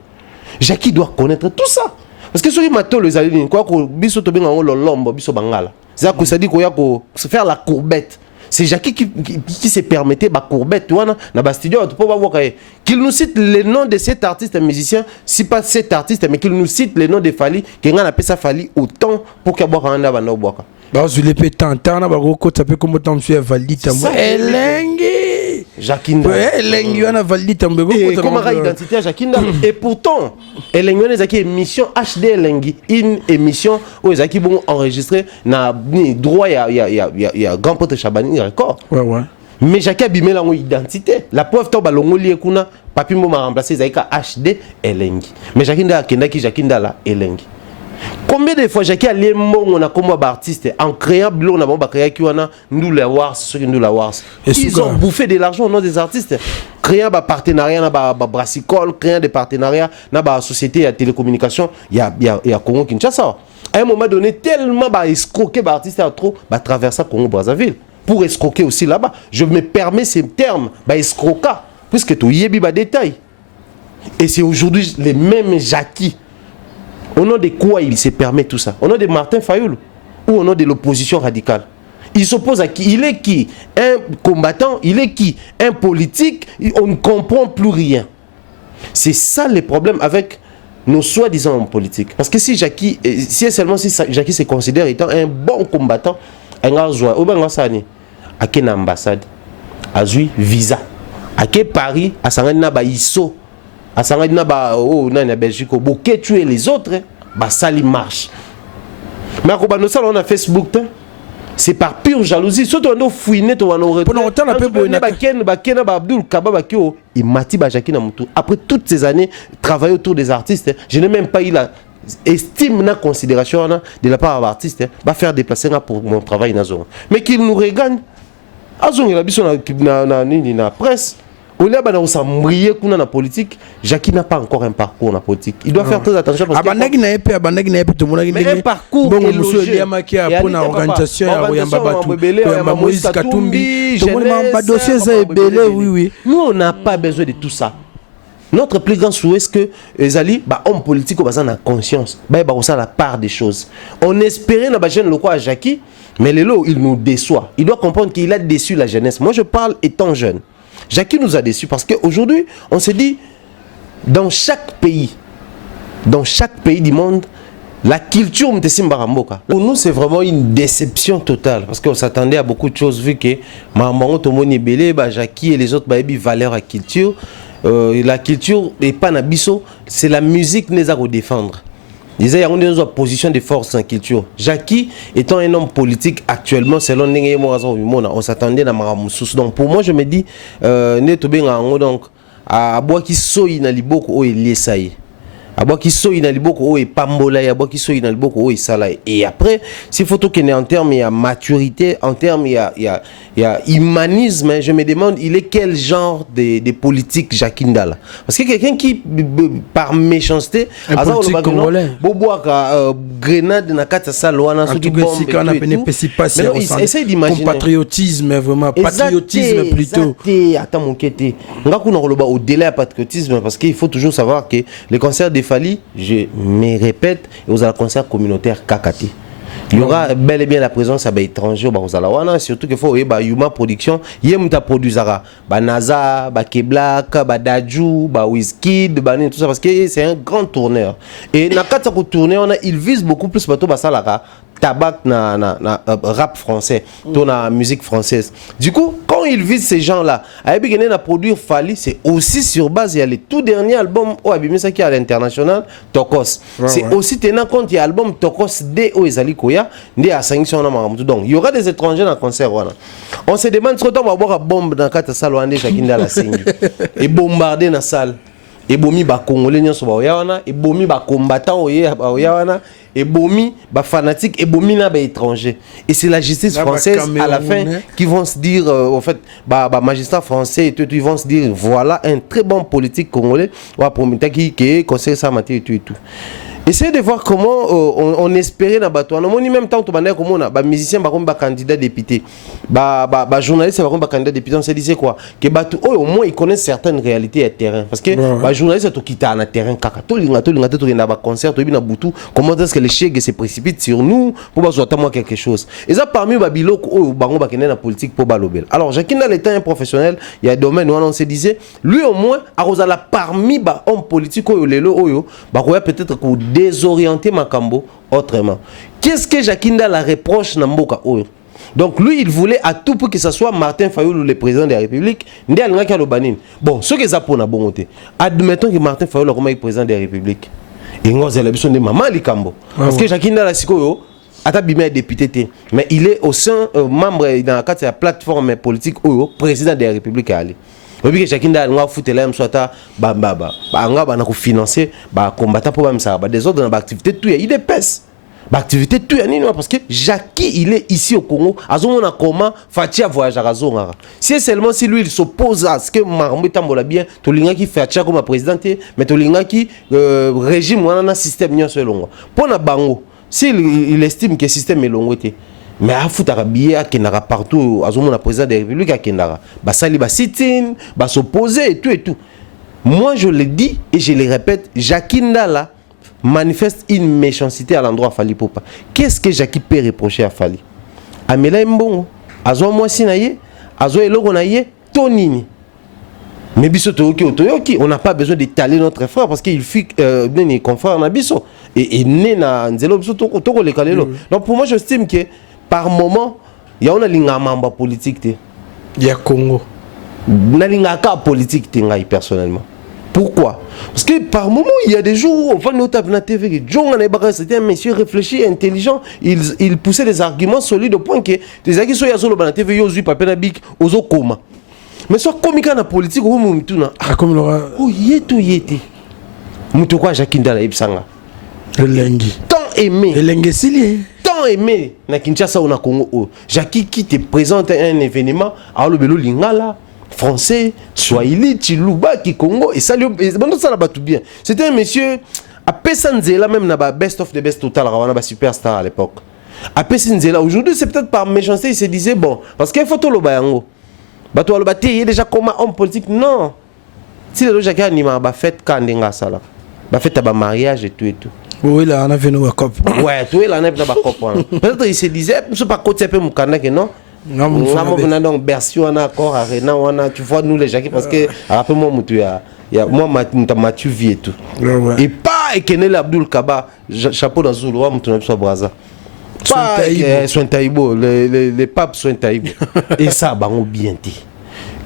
Jackie doit connaître tout ça. Parce que sur mato les alliés quoi ko biso to benga ngolo lombo biso bangala. C'est dire qu'il faut se faire la courbette. C'est Jackie qui se permettait la courbette qu'il nous cite les noms de cet artiste et musicien, si pas cet artiste, mais qu'il nous cite les noms de Fali, qu'il a appelé ça Fali autant pour qu'il y ait un boaka. Je l'ai fait tant, ça peut comme autant monsieur Valdi Tambo. Jackie Ndala. Et comment a identité à Jackie Ndala. Et pourtant, Elengi a une émission HD Elengi, une émission où ils ont enregistré na droit il y a grand pote Chabani record. Ouais ouais. Mais Jackie a bimé son identité. La preuve to balongo lié kuna papi mo m'a remplacé Zaika HD Elengi. Mais Jackie Ndala kendaki Jackie Ndala Elengi. Combien de fois Jackie a lié mon a comme artiste en créant blon na bomba créer qui wana nous les wars ceux qui nous la wars. Ils ont bouffé de l'argent au nom des artistes. Créant ba partenariat na ba brassicole, créant des partenariats na ba société de télécommunication, il y a Congo Kinshasa. À un moment donné tellement ba escroquer ba artiste à trop ba traverser Congo Brazzaville pour escroquer aussi là-bas. Je me permets ces termes ba escroquer puisque tout yebi ba détail. Et c'est aujourd'hui les mêmes Jackie. Au nom de quoi il se permet tout ça? Au nom de Martin Fayoulou ou au nom de l'opposition radicale? Il s'oppose à qui? Il est qui? Un combattant? Il est qui? Un politique? On ne comprend plus rien. C'est ça le problème avec nos soi-disant hommes politiques. Parce que si Jackie se considère étant un bon combattant, un gars ou bien un sani, à quelle ambassade, à visa, à quel Paris, à Sangana Baïso. À Sangana ba oh na Belgique au bouquet tuer les autres bah ça li marche. Mais à Kobanosal on a Facebook c'est par pure jalousie surtout on a fouiné to on a pour longtemps on a peu bonne bakena ba Abdul Kaba bakio il mati ba Jackie na mutu après toutes ces années travailler autour des artistes je n'ai même pas eu la estime na considération de la part de l'artiste va faire déplacer pour mon travail na zone mais qu'il nous regagne azon la biso na presse. Au lieu de s'embrayer dans la politique, Jackie n'a pas encore un parcours dans la politique. Il doit faire très attention parce que mais un parcours élogé. Nous, on n'a pas besoin de tout ça. Notre plus grand souhait, c'est que les alliés, hommes politiques, ont conscience, la part des choses. On espérait dans la jeune locale à Jackie, mais il nous déçoit. Il doit comprendre qu'il a déçu la jeunesse. Moi, je parle étant jeune. Jackie nous a déçus parce qu'aujourd'hui, on se dit, dans chaque pays du monde, la culture pour nous, c'est vraiment une déception totale parce qu'on s'attendait à beaucoup de choses vu que Jackie et les autres valeur à culture. La culture n'est pas nabiso, c'est la musique qui nous a défendre. Il y a une position de force en culture. Jackie étant un homme politique actuellement, selon on s'attendait à Maramoussous. Donc pour moi, je me dis, donc à bois qui soy na liboko o elisaï. Abaki so ina liboko o e pambola ya abaki so ina liboko o e sala. Et après, s'il faut tout en termes il y a maturité, en termes il y a humanisme, je me demande il est quel genre de politique Jacques Ndala. Parce que quelqu'un qui par méchanceté politique congolais boboaka grenade na kata sala wana so qui bombe mais essaye d'imaginer patriotisme vraiment patriotisme plutôt. Attends mon kété. Ngakuna koloba au-delà patriotisme parce qu'il faut toujours savoir que les concerts de Fali, je me répète, vous avez un concert communautaire Kakati. Il y aura bel et bien la présence d'étrangers au Zalawana, surtout qu'il faut Yuma Production, Yemuta produisera NASA, Keblak, Daju, Wizkid, tout ça parce que c'est un grand tourneur. Et dans le tourneur, il vise beaucoup plus bateau Basalara. Tabac na rap français, na musique française. Du coup, quand ils visent ces gens-là, à produire Fali, c'est aussi sur base, il y a le tout dernier album qui est à l'international, Tokos. C'est aussi tenant compte, il y a l'album Tokos de Ezali Koya, de à sanction. Donc, il y aura des étrangers dans le concert. On se demande trop de temps, on va avoir une bombe dans la salle, et bombarder la salle. Et bomi ba congolais nyonso ba oyawana et bomi ba combattant oyawana et bomi ba fanatique et bomi na ba étranger et c'est la justice française à la fin qui vont se dire en fait magistrat français et tout ils vont se dire voilà un très bon politique congolais wa promita qui conseille ça matière et tout. Essayez de voir comment on espérait dans bateau. On a même temps tout bande comme on a musicien ba comme candidat député. Journaliste ba comme candidat député on se disait quoi que bateau au moins ils connaissent certaines réalités et terrain parce que journaliste to quitter na terrain kaka to linga to na ba concert to bina butu comment est-ce que les chèques se précipitent sur nous pour ba moi quelque chose. Et ça parmi ba biloko o bango ba kena na politique pour ba lobel. Alors Jacques Ndala étant un professionnel, il y a domaine où on se disait lui au moins arosala parmi ba homme politique o lelo oyo ba peut-être que désorienter Makambo autrement. Qu'est-ce que Jacques Ndala reproche na mboka oyo? Donc lui il voulait à tout pour que ce soit Martin Fayulu le président de la République. Bon, ce que ça pour na bonté. Admettons que Martin Fayulu comme président de la République. Et on a besoin de maman Likambo. Parce que Jacques Ndala sikoyo ata bimé député mais il est au sein membre dans la plateforme politique oyo président de la République ali. Parce que chacun d'entre nous fout là soit na ko financer ba combattant pour même ça des autres dans l'activité tout il dépasse l'activité tout parce que Jackie il est ici au Congo azomona comment Fatia voyage à Zonga si seulement si lui il s'oppose à ce que Marmou tambola bien to linga qui Fatia comme président mais to linga qui régime wana système nyo selongo pona bango s'il estime que le système est long mais à foutre à Kenara partout, à la président de la République à Kenara. Sali ba sit-in, s'opposer et tout. Moi je le dis et je le répète, Jacques Ndala manifeste une méchanceté à l'endroit de Fali Popa. Qu'est-ce que Jacques peut reprocher à Fali? Amela Mbongo, Azo Mwasi naye, Azo Eloko naye, Tonini. Mais biso toyoki, on n'a pas besoin d'étaler notre frère parce qu'il fit confrère na biso et né na nzelo biso toko le kalelo. Donc pour moi j'estime que par moment, il y a une ligne politique. Il y a Congo. Il y a une politique personnellement. Pourquoi? Parce que par moment, il y a des jours où on va nous taper la TV. C'était un monsieur réfléchi, intelligent. Il poussait des arguments solides au point que les acquis sont sur la TV, ils ont eu papier nabic, aux coma. Mais soit comme il y a une politique, comme l'aura. Oh, yéti. Moutou quoi, Jacques Ndala Ibsanga. Elengi. Tant aimé. Elengi Sili. Tant aimé. Na Kinshasa ou na Congo. Jackie qui te présente un événement. Alors le bélo lingala. Français, Swahili, Chiluba, qui Congo. Et ça, ça l'a battu bien. C'était un monsieur. A Pessanzela, même na best of the best total. On a superstar à l'époque. A Pessanzela. Aujourd'hui, c'est peut-être par méchanceté. Il se disait, bon. Parce qu'il faut tout le bayango. Bato le bâti, il est déjà comme homme politique. Non. Si le Jacques Anima a fait Kandenga Sala. Bah fait un mariage et tout. Oui, là, on a vu nos cop. Ouais, tout est là, on a vu nos cop. Peut-être qu'il se disait, je ne sais pas quoi tu peux me connaître, non? Non, on a donc Bercy, on a encore Arena, on a, tu vois, nous les Jacques, parce que, rappelle-moi, moi, Mathieu vie et tout. Et pas Ekenel Abdul Kaba, chapeau dans Zouloua, Moutouna soit Braza. Pas Sointaïbo, les papes Sointaïbo. Et ça, bah, on bien dit.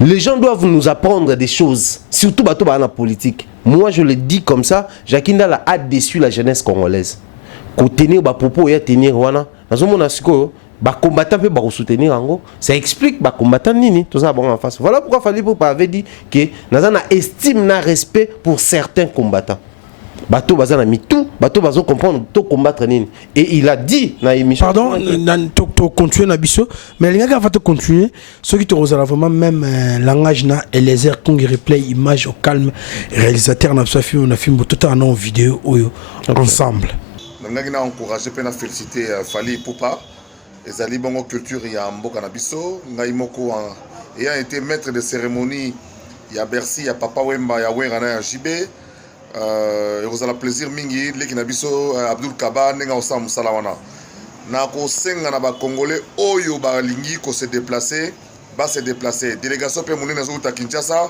Les gens doivent nous apprendre des choses, surtout dans la politique. Moi, je le dis comme ça, Jacques Ndala a déçu la jeunesse congolaise. Côté tenir ba propos et tenir wana, dans mon asiko, ba combattant peut ba soutenir ango, ça explique ba combattant nini, tout ça bon en face. Voilà pourquoi Fali Popa avait dit que nous avons estime na respect pour certains combattants. bateau baza na mitou bateau bazo comprendre to combattre nini et il a dit na émission pardon to continuer na biso mais les gars va te continuer ceux qui te rosera vraiment même langage na Eliezer Kungi replay image au calme réalisateur na sa film on a film tout en vidéo ensemble nangaki na encourager pe na féliciter Fally Ipupa ezali bongo culture ya mboka na biso ngai moko ayant été maître de cérémonie ya Bercy ya Papa Wemba ya Wera na ya JB vous avez plaisir mingi leki na biso Abdul Kaba nenga osam musala wana na ko senga na ba congolais oyo ba lingi ko se déplacer délégation pe munene zo ta Kinshasa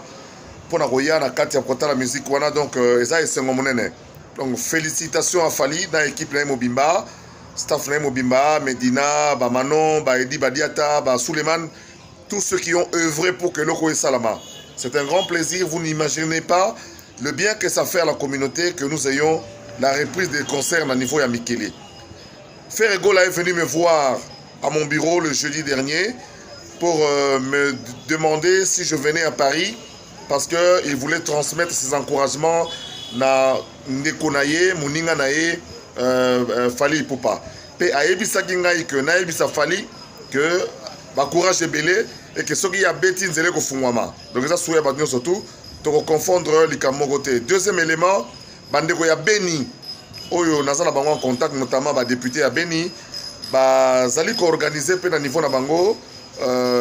pona ko ya na kati ya kota la musique wana donc eza esengo munene donc félicitations à Fally dans équipe na Mobimba staff na Mobimba Medina ba Manon ba Edi Badiata ba Suleiman tous ceux qui ont œuvré pour que l'oko salama. C'est un grand plaisir, vous n'imaginez pas le bien que ça fait à la communauté que nous ayons la reprise des concerts à niveau Yamikele. Ferregola est venu me voir à mon bureau le jeudi dernier pour me demander si je venais à Paris parce qu'il voulait transmettre ses encouragements na Ndekonaye, Mouninga Naye, Fally Ipupa. Pe aebisa kingai que na ebisa Fally que ba courage belé et que ceux qui a bêti nzele ko fungwama. Donc ça souhait ba surtout to confondre likambo côté. Deuxième élément, bandeko ya Beni oyo nazala bango en contact notamment ba député à Beni ba zali ko organiser pe na niveau na bango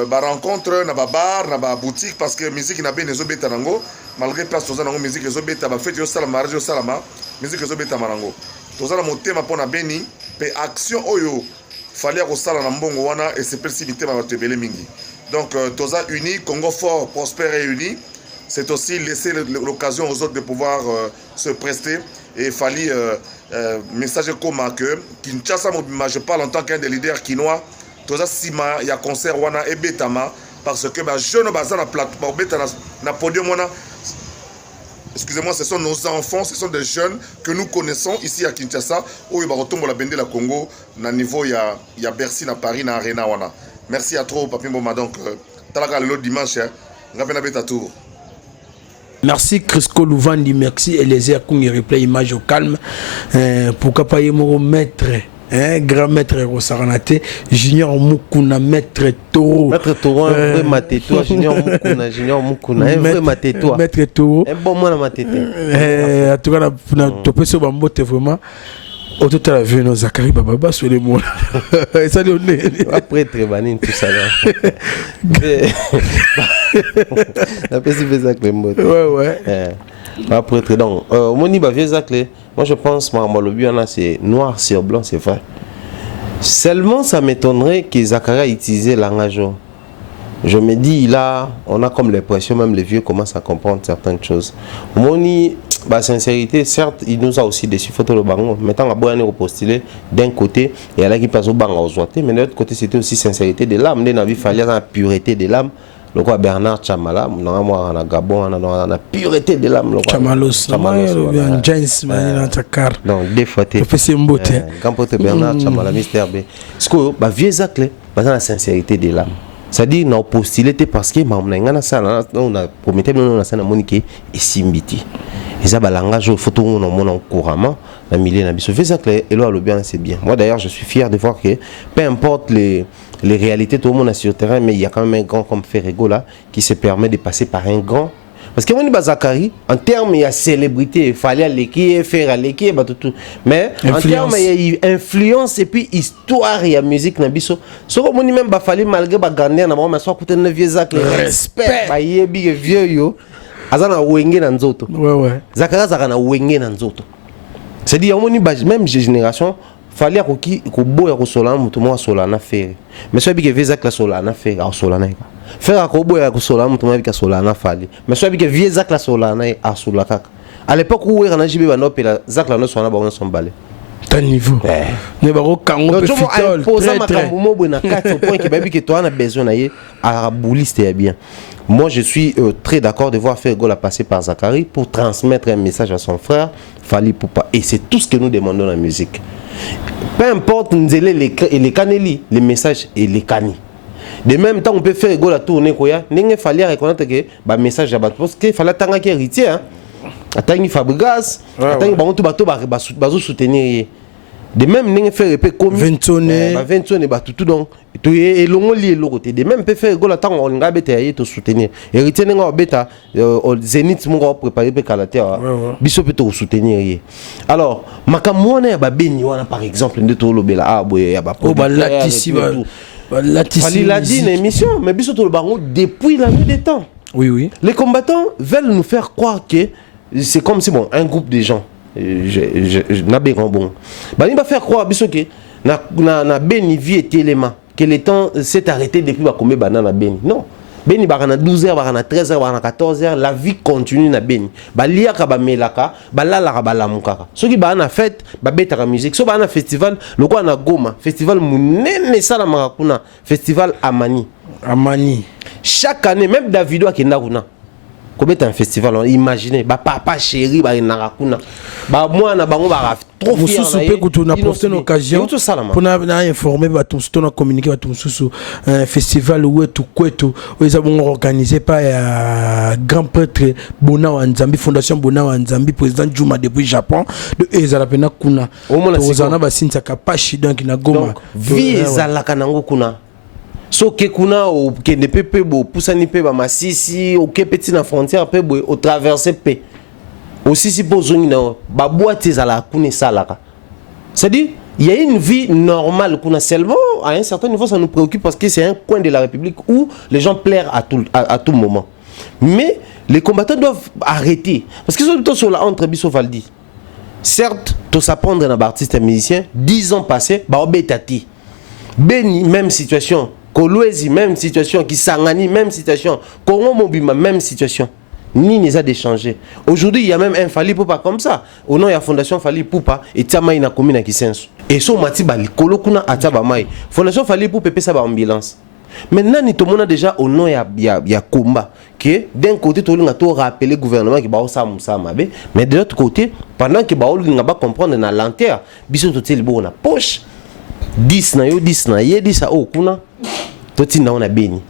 ba rencontre na ba bar na ba boutique parce que musique na Beni zo beta nango malgré place toza nango musique zo beta ba fête yo sala mariage yo salama musique zo beta marango. Toza na motema pona Beni pe action oyo fallait ko sala na mbongo wana et c'est précipité ba tebele mingi. Donc toza uni Congo fort prospère et uni. C'est aussi laisser l'occasion aux autres de pouvoir se prester. Et Fally, message comme que Kinshasa, je parle en tant qu'un des leaders quinois, tout ça, il y a concert wana et betama parce que jeune bazar na plateforme na podium wana. Excusez-moi, ce sont nos enfants, ce sont des jeunes que nous connaissons ici à Kinshasa où il va retomber la bende la Congo na niveau il y a Bercy na Paris na Arena wana. Merci à trop Papi Mboma donc talaka le dimanche ngapena beta tour. Merci Crisco Louvandi, merci Eliezer Kungi replay image au calme. Pourquoi pas y maître, grand maître Rosaranate, Junior Mukuna, maître Toro. Maître Toro, un vrai matéto, Junior Mukuna, un vrai matéto. Maître Toro. Un bon mois à matéto. En tout cas, on a topé sur Bambote vraiment. Au total, la vie, nos Zachary Bababa sur les mots. Ça, le nez. Après, très banine, tout ça là. Après, c'est fait ça que les mots. Ouais. Après, très donc. Mon niveau, moi, je pense, le but, c'est noir sur blanc, c'est vrai. Seulement, ça m'étonnerait que Zachary a utilisé langage. Je me dis, là, on a comme l'impression, même les vieux commencent à comprendre certaines choses. Moni, bah, sincérité, certes, il nous a aussi déçu, photo le bango. Maintenant, on a beau aller postuler d'un côté, et à la qui passe au bango aux ouatés, mais de l'autre côté, c'était aussi sincérité de l'âme. Il fallait la pureté de l'âme. Le quoi Bernard Chamala, on a Gabon, on a pureté de l'âme. Chamalos, James, donc, des fois, tu es. Quand tu es Bernard Chamala, Mister B. Ce que, bah, vieux Zacle, bah, la sincérité de l'âme. C'est-à-dire qu'on a postulé parce que on a promis que nous avons Monique et Simbiti. Et ça, le langage, photo, on a couramment, la milieu, et là, le bien, c'est bien. Moi, d'ailleurs, je suis fier de voir que peu importe les réalités, tout le monde est sur le terrain, mais il y a quand même un grand comme Ferrego là qui se permet de passer par un grand. Parce que on Zachary, en termes de célébrité, il fallait aller faire aller tout. Mais en termes de influence et puis histoire et musique, ce qu'on même fallait malgré Gardner, on a soit écouté un vieux Zach, respect, vieux yo, azana wenge na nzoto. Ouais. Zachary azana wenge na nzoto. C'est-à-dire même génération. Fallait que boya ko solana mutu mo solana faire mais so bige vieux la solana faire a solana faire ko boya ko solana mutu mo bika solana fallait mais so bige vieux la solana a solaka à l'époque où on a jibe ba no pela zak la no solana ba on son balé tel niveau ne ba ko kango pe fitol posa makambo mo bona 4 points que baby que toi on a besoin na ye a bouliste est bien. Moi je suis très d'accord de voir Fergo la passer par Zachary pour transmettre un message à son frère Fally Ipupa et c'est tout ce que nous demandons dans la musique. Peu importe les caneli, les messages et les cani. De même temps, on peut faire la tournée. Il fallait reconnaître que le message parce qu'il fallait attendre qu'il héritier. atangi Fabregas atangi bango to bato bazo soutenir de même n'enge faire épée comme Ventone batutu donc to e longo li eloko te de même peut faire gola tango on nga beta ye to soutenir héritier nga beta Zenit mo ko préparer pe kalater biso pe to soutenir ye alors makamona ya ba beni wana par exemple de to lobela boye ya ba latisi Fali l'a dit dans l'émission mais biso to le bango depuis la nuit des temps. Oui. Les combattants veulent nous faire croire que c'est comme si bon un groupe de gens n'abé bon il va faire croire que na Beni vie et élément que le temps s'est arrêté depuis combien banana Beni non Beni barana 12h barana 13h barana 14h la vie continue na Beni balia ka ba melaka balala ka balamukaka ceux qui bana fête ba betaka musique so bana festival loko na Goma festival munene sala makuna festival Amani chaque année même Davido akenda kuna Comment un festival, imaginez, papa chéri, narakuna, moi na bango trop fier. On a profité de l'occasion pour informer, on communiquer un festival où tout quoi tout, où ils ont organisé par grand prêtre Bona Wanzambi, Fondation Bona Wanzambi, président Juma depuis Japon, de Ezalapena Kuna. Ozana basinza kapashi donc na Goma. Vie ezalakanango kuna. So ke kuna o ke ne pepe bo pusani pe ba masisi o ke petit na frontière pe bo o traverser pe aussi si pozongi na ba boîte za la kuna salaka c'est-à-dire il y a une vie normale kuna seulement à un certain niveau ça nous préoccupe parce que c'est un coin de la République où les gens plairent à tout moment mais les combattants doivent arrêter parce qu'ils sont plutôt sur la entre biso Valdi certes tout s'apprendre na artiste et musicien 10 ans passés ba obetati Beni même situation Kolwezi, même situation, Kisangani, même situation, Congo Mobima, même situation. Ni n'est pas d'échanger. Aujourd'hui, il y a même un Fali Poupa comme ça. Au nom de la fondation Fali Poupa, et Tamaï na commune à Kisensu. Et so mati bali, Kolokuna Atabamai. Fondation Fali Poupa, ça va ambulance. Maintenant, nous avons déjà au nom de combat. Que d'un côté, tout le monde a rappelé le gouvernement qui va ça mais de l'autre côté, pendant que on va comprendre dans la lanterne, biso tout le bon na poche. 10 na yo 10 na ye 10 o kuna toti na ona Beni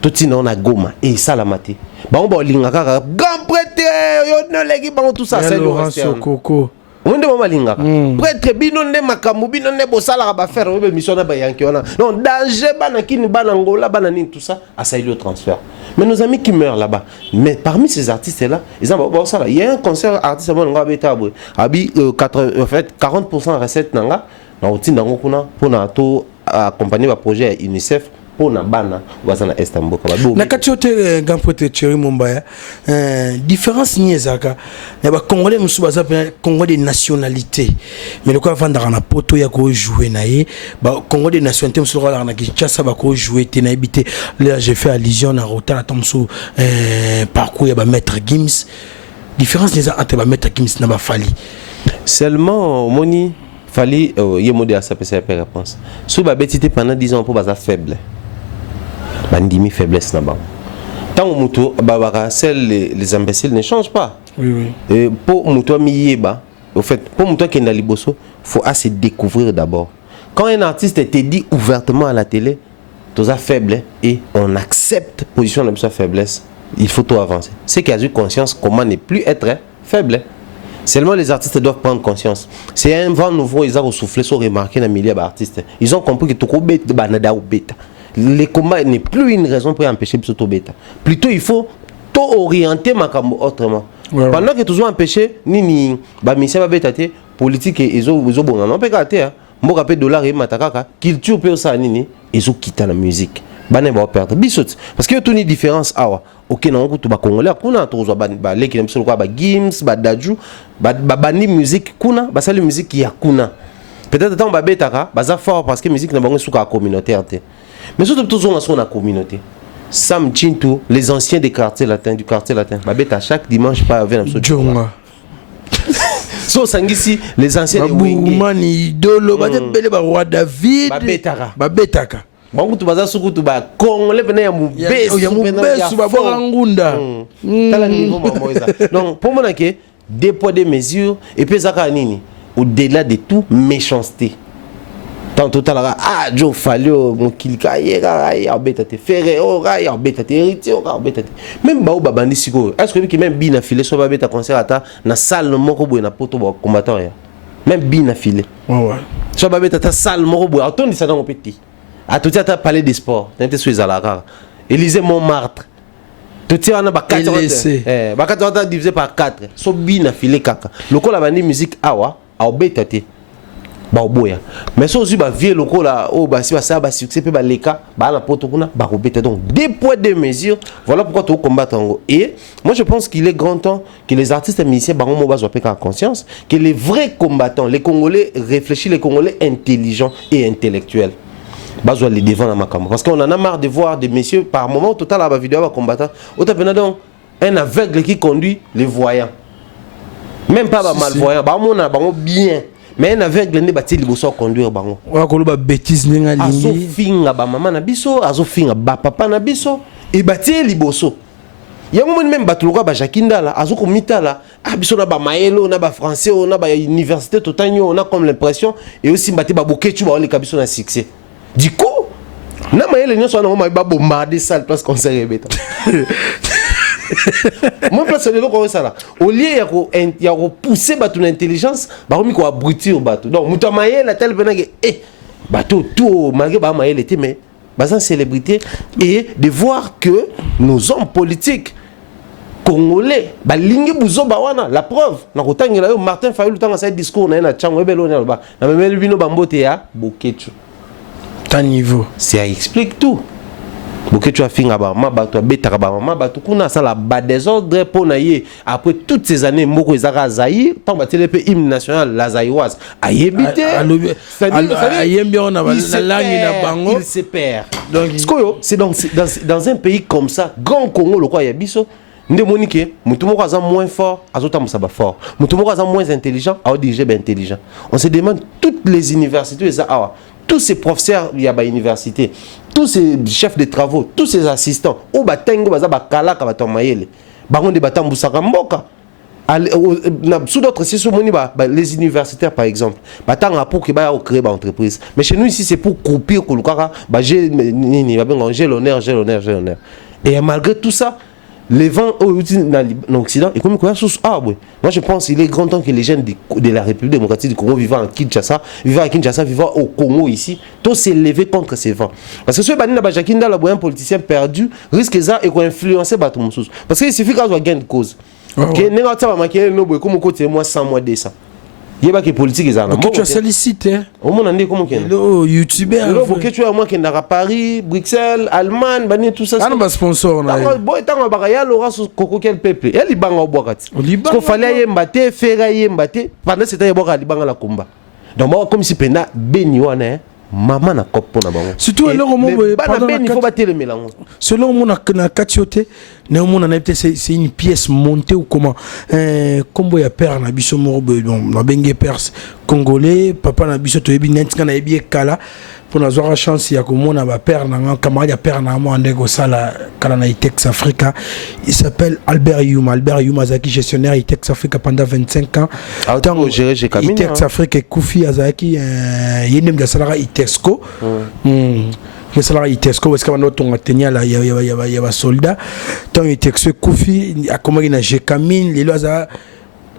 toti na ona Goma et salamate ba on ba linga kaka grand prêtre yo no legi ba tout ça c'est le Coco onde ba linga prêtre bino ne makambu bino ne bosala ba faire be mission na ba yanki ona non danger bana kini bana ngola bana ni tout ça à ça le transfert mais nos amis qui meurent là-bas mais parmi ces artistes là ils ont bon ça il y a un concert artiste bon nga beta boy abi 40% recette nanga na otinda ngokuna pona to accompagner ba projet UNICEF pona bana bazana Istanbul na katiote gampote Thierry Mumbaya différence niezaka na ba congolais musu baza Congo de nationalité mais le quoi vendre na poto ya ko jouer na ye ba Congo de nationalité musu la na Kinshasa ba ko jouer te na habité là j'ai fait allusion na rota tomso parcours ya ba maître Gims différence nieza entre ba maître Gims na ba Fali seulement moni Fali yemode à sa réponse. Si ba betité pendant 10 ans pour baza faible. Bandimi faiblesse là-bas. Tant au muto babara les imbéciles ne changent pas. Oui. Et pour muto miyeba, au fait pour muto qui est dans liboso, faut assez découvrir d'abord. Quand un artiste te dit ouvertement à la télé, tu es faible et on accepte position de sa faiblesse, il faut tout avancer. C'est qu'il a eu conscience comment ne plus être faible. Seulement les artistes doivent prendre conscience. C'est un vent nouveau, ils ont soufflé, sont remarqués dans le milieu d'artistes. Ils ont compris que tout le monde est bêta. Les combats n'est plus une raison pour empêcher le bêta. Plutôt, il faut tout orienter autrement. Ouais. Pendant que tout empêché, ni mission bêta politique et ils ont bon, on peut gâter. Moi, rappelle dollar et matakaka, culture peut ça nini, ils ont quitté la musique. Bané va perdre. Bisous. Parce qu'il y a une différence. Ok, non, on va congolais. Kuna tozo ba leki na biso kwa ba Gims, ba Daju, ba bani musique kuna, ba sali musique ya kuna. Peut-être tant ba betaka, ba za fort parce que musique na bango suka communautaire té. Mais surtout tous on a son communauté. Sam Chintu, les anciens des quartiers latins du quartier latin. Ba beta chaque dimanche pas avec Djonga. So sangisi les anciens des Mani Dolo, ba bele ba roi David. Ba betaka. Bangu tu baza suku tu ba congolais pena ya mubesu ba ngunda tala niveau mamoisa donc pour moi que des poids des mesures et puis zaka nini au-delà de tout méchanceté tant total ah Joe Falio mon kilika yera ya beta te ferré ora ya beta te héritier ora beta te même ba babandi siko est-ce que même bina filé so ba beta concert ata na salle moko boy na poto ba combattant ya même bina filé ouais so ba beta ta salle moko boy atondi ça dans petit a tout à palais des sports t'es sur Zalaka Élysée Montmartre tout tient na ba 4 ba 4 divisé par 4 so bina filé kaka loko la bandi musique awa a beta te ba boya mais so aussi ba vie loko la o ba si ba ça ba succès pe ba leka ba na poto kuna ba robeta donc des poids deux mesures voilà pourquoi tu combattre en et moi je pense qu'il est grand temps que les artistes et musiciens ba mo ba zo peka conscience que les vrais combattants les Congolais réfléchis les Congolais intelligents et intellectuels ba zo les devant la makambo parce qu'on en a marre de voir des messieurs par moment au total la vidéo ba combattant au tapena donc un aveugle qui conduit les voyants même pas ba malvoyant ba mona ba bien mais un aveugle ne bati liboso conduire bango wa ko ba bêtise ninga lingi azo finga ba mama na biso azo finga ba papa na biso e bati liboso yango moni même batuluka ba Jakindala azo ko mitala ah biso na ba maelo na ba français na ba université totanyo on a comme l'impression et aussi bati ba bokechu ba ole kabiso na succès du coup na maelo nyoso na ngoma ba bombarder salle place concert rebeta moi place de l'eau ça là au lieu il y a repousser bateau l'intelligence ba remis ko abrutir bateau donc mutamaye la telle benage bateau tout malgré ba maye était mais bazan célébrité et de voir que nos hommes politiques congolais ba lingi buzo ba wana la preuve na kotangela yo Martin Fayulu tanga sa discours na chango ebelo na ba na memeli bino bambote ya bokechu ta niveau ça explique tout. Boke tu as fini à Mabato, à Betaraba, Mabato, kuna ça la bas désordre pour naïe. Après toutes ces années, Moko Zara Zaïr, tant que le pays hymne national, la Zaïroise, a yébité. Il se perd. C'est dans un pays comme ça, Grand Congo, le quoi Yabiso, Ndemonique, Moutoumoko a moins fort, Azotam Saba fort. Moutoumoko a moins intelligent, a dirigé intelligent. On se demande toutes les universités, tous ces professeurs, il y a l'université, tous ces chefs de travaux, tous ces assistants, au batengo baza bakala ka batomayele. Baron de batambusaka mboka. Sous d'autres c'est les universitaires par exemple. Batanga pour que ba créer ba entreprise. Mais chez nous ici c'est pour croupir kolukaka ba j'ai l'honneur. Et malgré tout ça, les vents en Occident, et comme quoi, moi je pense qu'il est grand temps que les jeunes de la République démocratique du Congo vivant à Kinshasa, vivant au Congo ici, tous s'élever contre ces vents. Parce que ce banni na Jakinda la un politicien perdu risque ça et qu'on influencer Batumoussous. Parce qu'il suffit qu'on gain de cause. Que n'importe quoi maquiller no boy comme côté moi 100 mois 200. Il y a des politiques qui sont tu as sollicité au monde andi comment le youtubeur le tu as moi qui à Paris Bruxelles Allemagne bani tout ça on a sponsor na boy tant ba ya Laura sur Coco quel peuple il libanga au boakati parce qu'il fallait yembaté faire yembaté pendant c'était yeboka libanga la combat donc moi comme si penda beni wana maman na kopo na bango surtout alors au moment pendant il faut battre le mélange selon mon na katiote néanmoins c'est une pièce montée ou comment combo ya père na biso morbe donc na bengue perse congolais papa na biso to yebi nentika na yebi kala pour avoir la chance ya komona ba père na camarade ya père na moi ndeko sala kala na Itex Africa il s'appelle Albert Yuma Zaki gestionnaire Itex Africa pendant 25 ans tant gérer chez Camille Itex Africa Koufi Azaki yenem de salara Itexco mais ça Itexco parce que maintenant on a tenu là il y a soldat tant Itexco Koufi a comment il a Camille les lois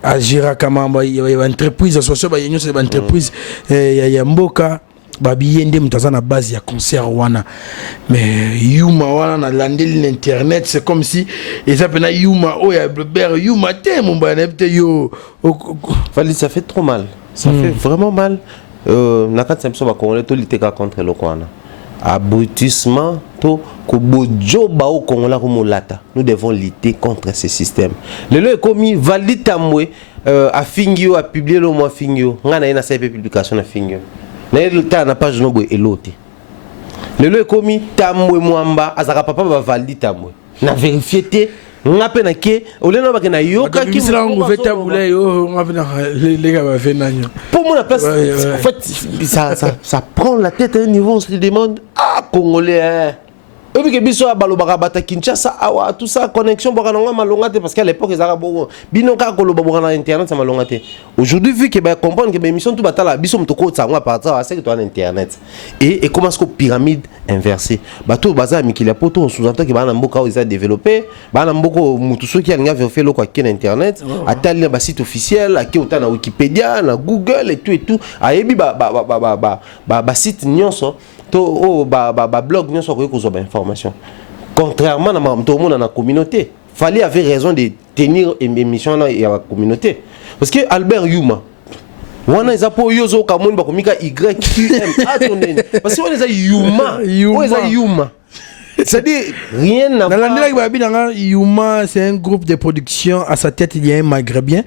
à Gira Kamamba il y a entreprise associée il y a une entreprise il y a Mboka babi yende mutazana base ya concert wana mais Yuma wana na landeli l'internet c'est comme si et ça pena Yuma oh ya Robert Yuma te mon banepte yo Fali ça fait trop mal ça fait vraiment mal nakati samso ba congolais to liteka contre le kwana abrutissement to kobojo ba o kongola ko molata nous devons lutter contre ce système le commis Valitamwe a fingio a publié le mois fingio ngana ina sa publication na fingio na page no boy elote le commis Tamwe Mwamba azaka papa ba validi Tamwe na vérifier te ngape na ke olena ba na yoka ki mo veta boulay yo ngape na les gars ba fait nanyo pour moi la place en fait ça prend la tête à un niveau on se demande ah congolais Et puis que biso balobaka bata Kinshasa awa tout ça connexion bokananga malongate parce qu'à l'époque ils avaient bon binoka koloba bokana internet ça malongate. Aujourd'hui vu que ba comprendre que ba émission tout batala biso mtoko tsangwa partir à c'est que toi internet et commence ko pyramide inversée. Bato baza mikila poto sous-entend que bana mboka ils a développé bana mboko mutu soki alinga faire lo kwa ken internet atali ba site officiel aki autant na Wikipédia na Google et tout ayebi ba site nyonso to blog nous sommes ko information contrairement à tout le monde dans la communauté fallait avoir raison de tenir une émission dans la communauté parce que Albert Yuma wana eza po yozo kamoni ba komika YQM atondeni parce que on eza Yuma on eza Yuma c'est-à-dire rien n'a Yuma, c'est un groupe de production. À sa tête, il y a un maghrébien.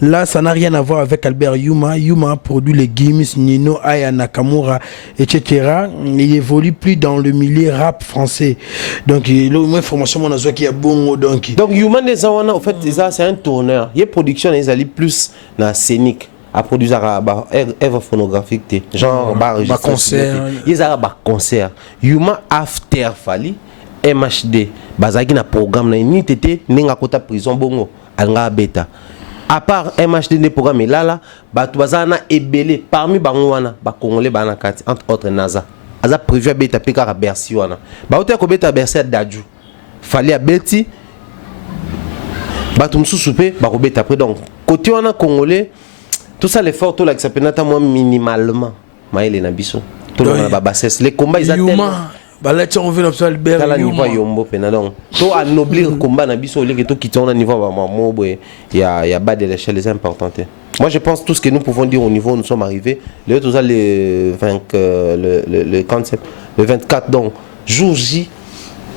Là, ça n'a rien à voir avec Albert Yuma. Yuma produit les Gims, Nino, Aya Nakamura, etc. Il évolue plus dans le milieu rap français. Donc, l'information, on a qui est bon. Donc Yuma, en fait, c'est un tourneur. Il y a production, ils allaient plus dans la scénique. À produire œuvre phonographique genre concert ils ont concert Yuma after fali MHD bazaki na programme na ni tété ninga kota prison bongo anga beta à part MHD des programmes là batu bazana ebelé parmi bango wana ba congolais bana kati entre autres NASA aza prévu beta pika ka Bercy wana ba ote ko beta Bercy Dadju fali a beti batu msusu pe ba ko beta après donc côté wana congolais tout ça l'effort tout là que ça peut être moins minimalement maïle na biso tout le monde ba bassesse les combats ils attendent bala on veut l'observer Albert Yuma niveau yombo pena donc to anoblir combat na biso les que to quitter on a niveau ba mobo il y a bas de l'échelle les importantes. Moi je pense tout ce que nous pouvons dire au niveau où nous sommes arrivés le tout ça le 24 donc jour J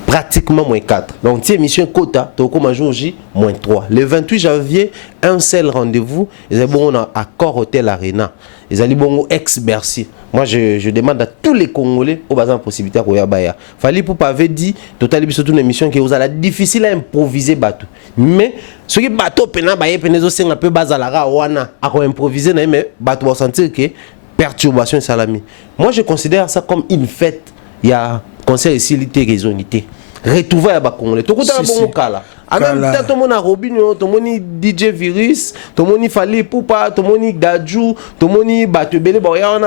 pratiquement moins 4. Donc, c'est émission quota, comme un jour J, moins 3. Le 28 janvier, un seul rendez-vous. Ils ont bon accord Hôtel Arena. Ils ont bon ex-Bercy. Moi, je demande à tous les Congolais au bazar possibilité à Koyabaya. Fallait pour pas avait dit, total, surtout une émission qui vous a difficile à improviser bateau. Mais, ce qui bateau, pena, baye, penezo, c'est un peu bazalara, wana, à improviser, mais bateau, va sentir que perturbation et salami. Moi, je considère ça comme une fête. Il y a conseil ici, l'ité, raisonnité. Retrouver à Bakongolais. Tout le monde bon kala. En même temps, tout le monde a Robinho, tout le monde DJ Virus, tout le monde Fali Poupa, tout le monde Dadju, tout le monde Batebele. Bon, il y a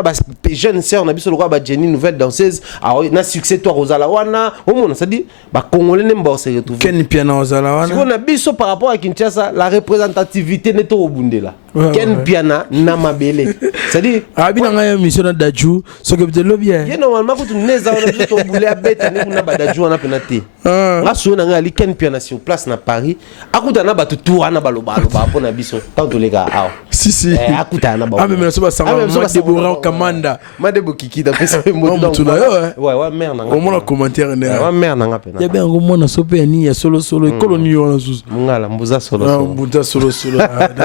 des jeunes sœurs, on a vu sur le roi Jenny, nouvelle danseuse. Alors, on a succès, toi, Rosalawana. Au monde, ça dit, Bakongolais n'aiment pas se retrouver. Ken Piana Rosalawana. Si on a vu par rapport à Kinshasa, la représentativité n'est pas au Bundela. Ken Piana Namabele. C'est-à-dire. Abi na ngaya mission na Dadju, so que de lobby. Il normalement quand on est dans on boulé à bête, on a Dadju on a penalty. Là sur na ngali Ken Piana sur place na Paris. Akuta na batu tour na baloba pour na biso. Tant les gars. Si. Akuta na ba. Ah mais ça va ça va Deborah Kamanda. Madebo Kiki d'après ce mot donc. Ouais mère na. Au moins commentaire na. Ouais mère na pena. Ya bien au moins na sope ni ya solo colonie on sous. Ngala mbuza solo. Mbuza solo.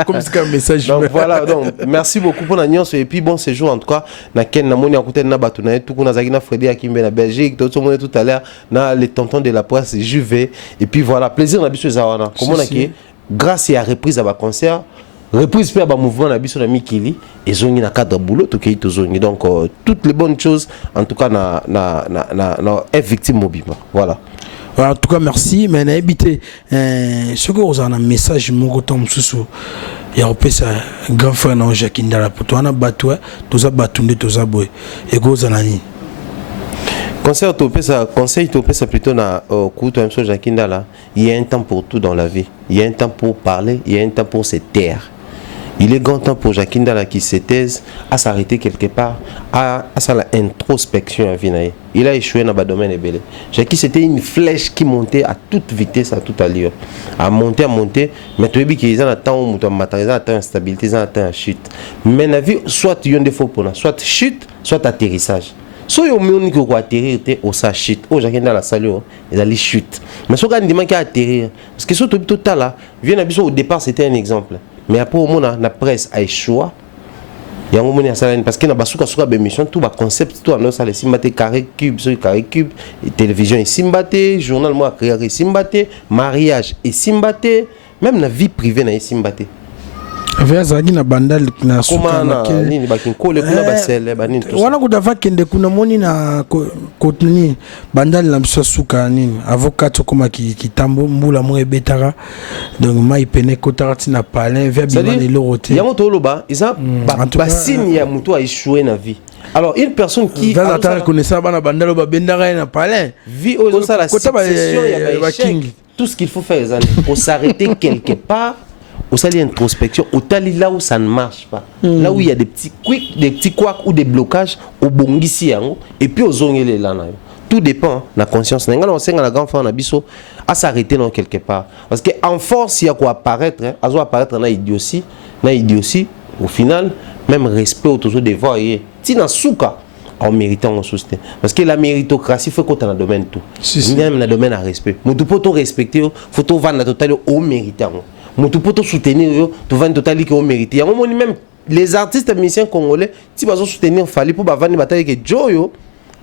Comme c'est un message. Donc voilà, donc merci beaucoup pour la nuance et puis bon séjour en tout cas. Na ken na moni akute na batu na tout kuna zakina Freddy Akimbe na Belgique, tout le monde tout à l'heure na les tontons de la presse Juve et puis voilà, plaisir na biso zawana. Comment on a qui grâce à reprise à ba concert, reprise pe ba mouvement na biso na Mikili et zongi na cadre boulot tout qui to zongi. Donc toutes les bonnes choses en tout cas na victime mobile. Voilà. En tout cas merci mais na habité ce que vous avez un message mon tom susu ya opesa grand frère na Jacques Ndala pour toi na batwa toza batunde toza boy et go zanani conseil topesa plutôt na kuto même chose Jacques Ndala. Il y a un temps pour tout dans la vie. Il y a un temps pour parler, il y a un temps pour se taire. Il est grand temps pour Jacques Ndala qui se taise à s'arrêter quelque part, à sa introspection à Vinaï. Il a échoué dans le domaine ébélé. Jacques c'était une flèche qui montait à toute vitesse, à toute allure. À monter, mais tu as vu qu'ils ont un temps où tu as matériel, ils ont une stabilité, ils ont une chute. Mais la vie, soit il y a des faux pour soit chute, soit atterrissage. So yo mioni ko atterrir au sa chute. Oh Jacques Ndala salio, ils allaient chute. Mais so quand demande qui atterrir parce que surtout tout là, vient au départ c'était un exemple. Mais après au moment la presse a échoué. Il y a un moment parce que na basuka suka bémission tout ba concept tout en ça les simbate carré cube, télévision et simbate, journal moi créé simbate, mariage et simbate, même la vie privée na simbate. Vers na bandal na suka na nini bakinkole kuna basele banini tout. Wana kudava kende kuna moni na kotni bandal na suka nini avocat koma kitambo mbula mo ebetara donc mai pene kotarati na palin vers bimane loroté. Yango toloba isa ba signe ya mutu a échoué na vie. Alors une personne qui va attendre connaissant bana bandalo ba bendara na palin vie aux ça la situation ya king. Tout ce qu'il faut faire pour s'arrêter quelque part. Au sali introspection, au tali là où ça ne marche pas, là où il y a des petits couacs ou des blocages, au bongisi et puis aux ongles là. Tout dépend de la conscience. On sait que la grande femme à s'arrêter dans quelque part. Parce qu'en force, il y a quoi apparaître, à apparaître dans l'idiotie, au final, même respect autour des voix. Si dans souka, en méritant on soutient. Parce que la méritocratie, il faut qu'on ait un domaine tout. Même le domaine à respect. Mais tout pour respecter, il faut qu'on vende total au méritant. Mais tout pour soutenir, tu vends total au mérite. Même les artistes musiciens congolais, si ils soutenir, il fallait pour vendre bataille que Joyo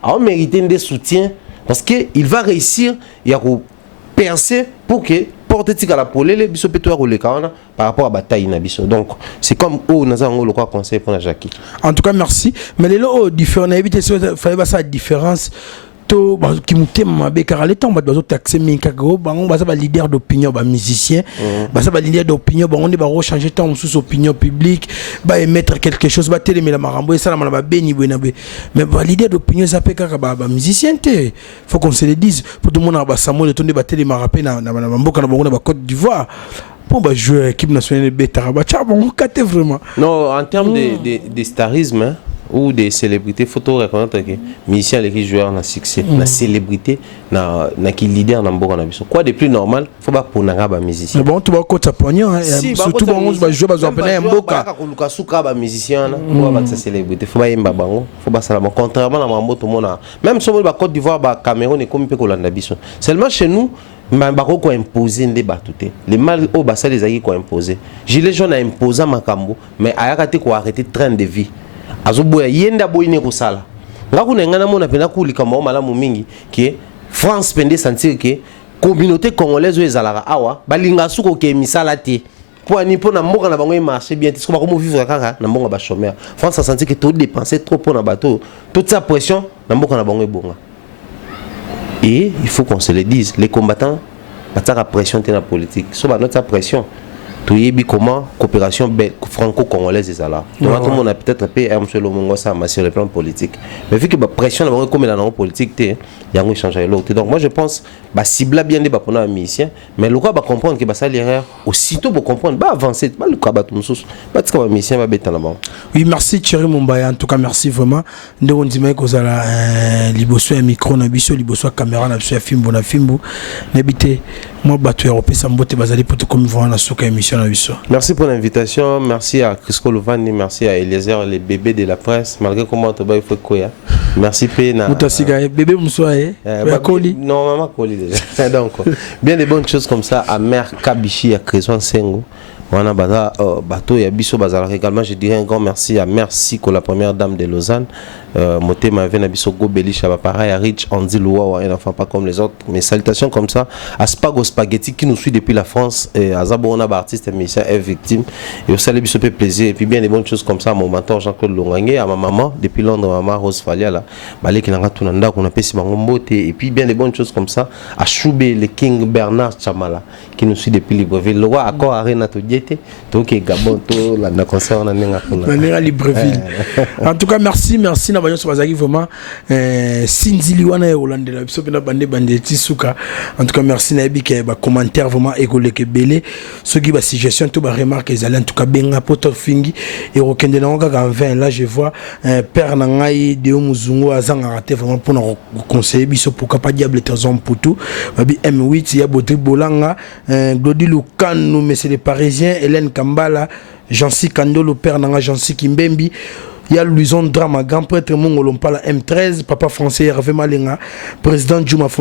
a mérité des soutiens parce que il va réussir il a percer pour que porter tika la polele biso peto le kana par rapport à bataille na biso. Donc c'est comme au naza ngolo quoi conseil pour Jackie. En tout cas merci. Mais les lots différents éviter fallait pas ça différence to qui muté mabe car les temps bazo taxer minkago bango baza ba leader d'opinion ba musicien baza ba leader d'opinion bango ne ba rechanger temps sous opinion publique ba émettre quelque chose ba télé mais la marambo et ça la ba beni buena be mais ba leader d'opinion ça peut car ba musicien té faut qu'on se le dise pour tout le monde ba Samuel tourner ba télé marapé na mboka na bango na ba Côte d'Ivoire pour ba jouer équipe nationale beta ba cha bon caté vraiment. Non en termes de starisme hein, ou des célébrités, il faut reconnaître que les musiciens, les joueurs ont succès, la célébrité, qui leader dans le monde. Quoi de plus normal, il faut pas pour les musiciens. Bon, tu vas côté poignant, surtout quand on va jouer, on va appeler un boka. Les musiciens, il faut pas que célébrité, il faut pas yemba bango, il faut pas ça. Contrairement à Mambo, tout le monde a. Même si on va Côte d'Ivoire, Cameroun et comme peut Colanda biso. Seulement chez nous, Mbako ko imposer des batouté. Les mal au basa les aïe ko imposer. Gilet jaune a imposé Makambo, mais ayakate ko arrêter train de vie. Azoboya yenda boyine ko sala ngakuna ngana mona pena kulika mala mingi ke France pende sentir que communauté congolaise ezalaka awa balinga suko ke misala te pour ni pona mboka na bango marché bien parce que ba ko vivre kaka na mbonga ba chômeur. France a senti que tout dépenser trop pour na bateau toute sa pression na mboka na bango ebonga. Et il faut qu'on se le dise, les combattants bataka pression te na politique so ba notre pression tu comment coopération franco-congolaise est là. Tout le monde a peut-être payé un seul moment ça sur le plan politique. Mais vu que la pression comme la politique, il y a un échange avec l'autre. Donc moi je pense que cible bien des musiciens, mais le cas va comprendre que ça l'erreur aussitôt pour comprendre, va avancer, le cas va tout le musicien va bêter là-bas. Oui, merci Thierry Mumbaya, en tout cas merci vraiment. Nous on dit que ça la liboso un micro na biso liboso caméra na biso film na film n'habiter moi battu européen ça mbote bazali pour tout comme voir na soka émission na biso. Merci pour l'invitation, merci à Crisco Louvani, merci à Eliezer les bébés de la presse malgré comment tu vas il faut quoi. Merci Pena. Mutasiga bébé msoaye. Bakoli. Non maman Koli déjà. Donc bien des bonnes choses comme ça à Mère Kabichi à Cresson Sengo. Wana baza bateau ya biso bazala également je dirais un grand merci à Merci la première dame de Lausanne motema vena biso go belisha ba pareil à Rich Andy Loua un enfant pas comme les autres mais salutations comme ça à Spago Spaghetti qui nous suit depuis la France et à Zabona artiste et musicien est victime et au salut biso fait plaisir et puis bien des bonnes choses comme ça à mon mentor Jean-Claude Longange à ma maman depuis Londres maman Rose Falia là balé qui nanga tunanda qu'on a pesi bango mbote et puis bien des bonnes choses comme ça à Choubé le King Bernard Chamala qui nous suit depuis Libreville le roi accord Arena to donc Gabon to la concert on a nenga Libreville. En tout cas merci na banyo bazaki vraiment Sinzili wana e Hollande la biso pena bande tisuka. En tout cas merci na ebike ba commentaire vraiment écolé belé ceux qui ba suggestion to ba remarque ezali en tout cas benga poto fingi et rokende na ngaka en 20 là je vois père na ngai de muzungu azanga raté vraiment pour na conseiller biso pour pas diable tezon putu babi M8 ya Bodri Bolanga Glody Lukanu mais c'est les Parisiens Hélène Kambala Jancy Kandolo père nanga Jancy Kimbembi il y a Louison Drama grand prêtre Mongolo Mpala M13 papa français Hervé Malenga président Djouma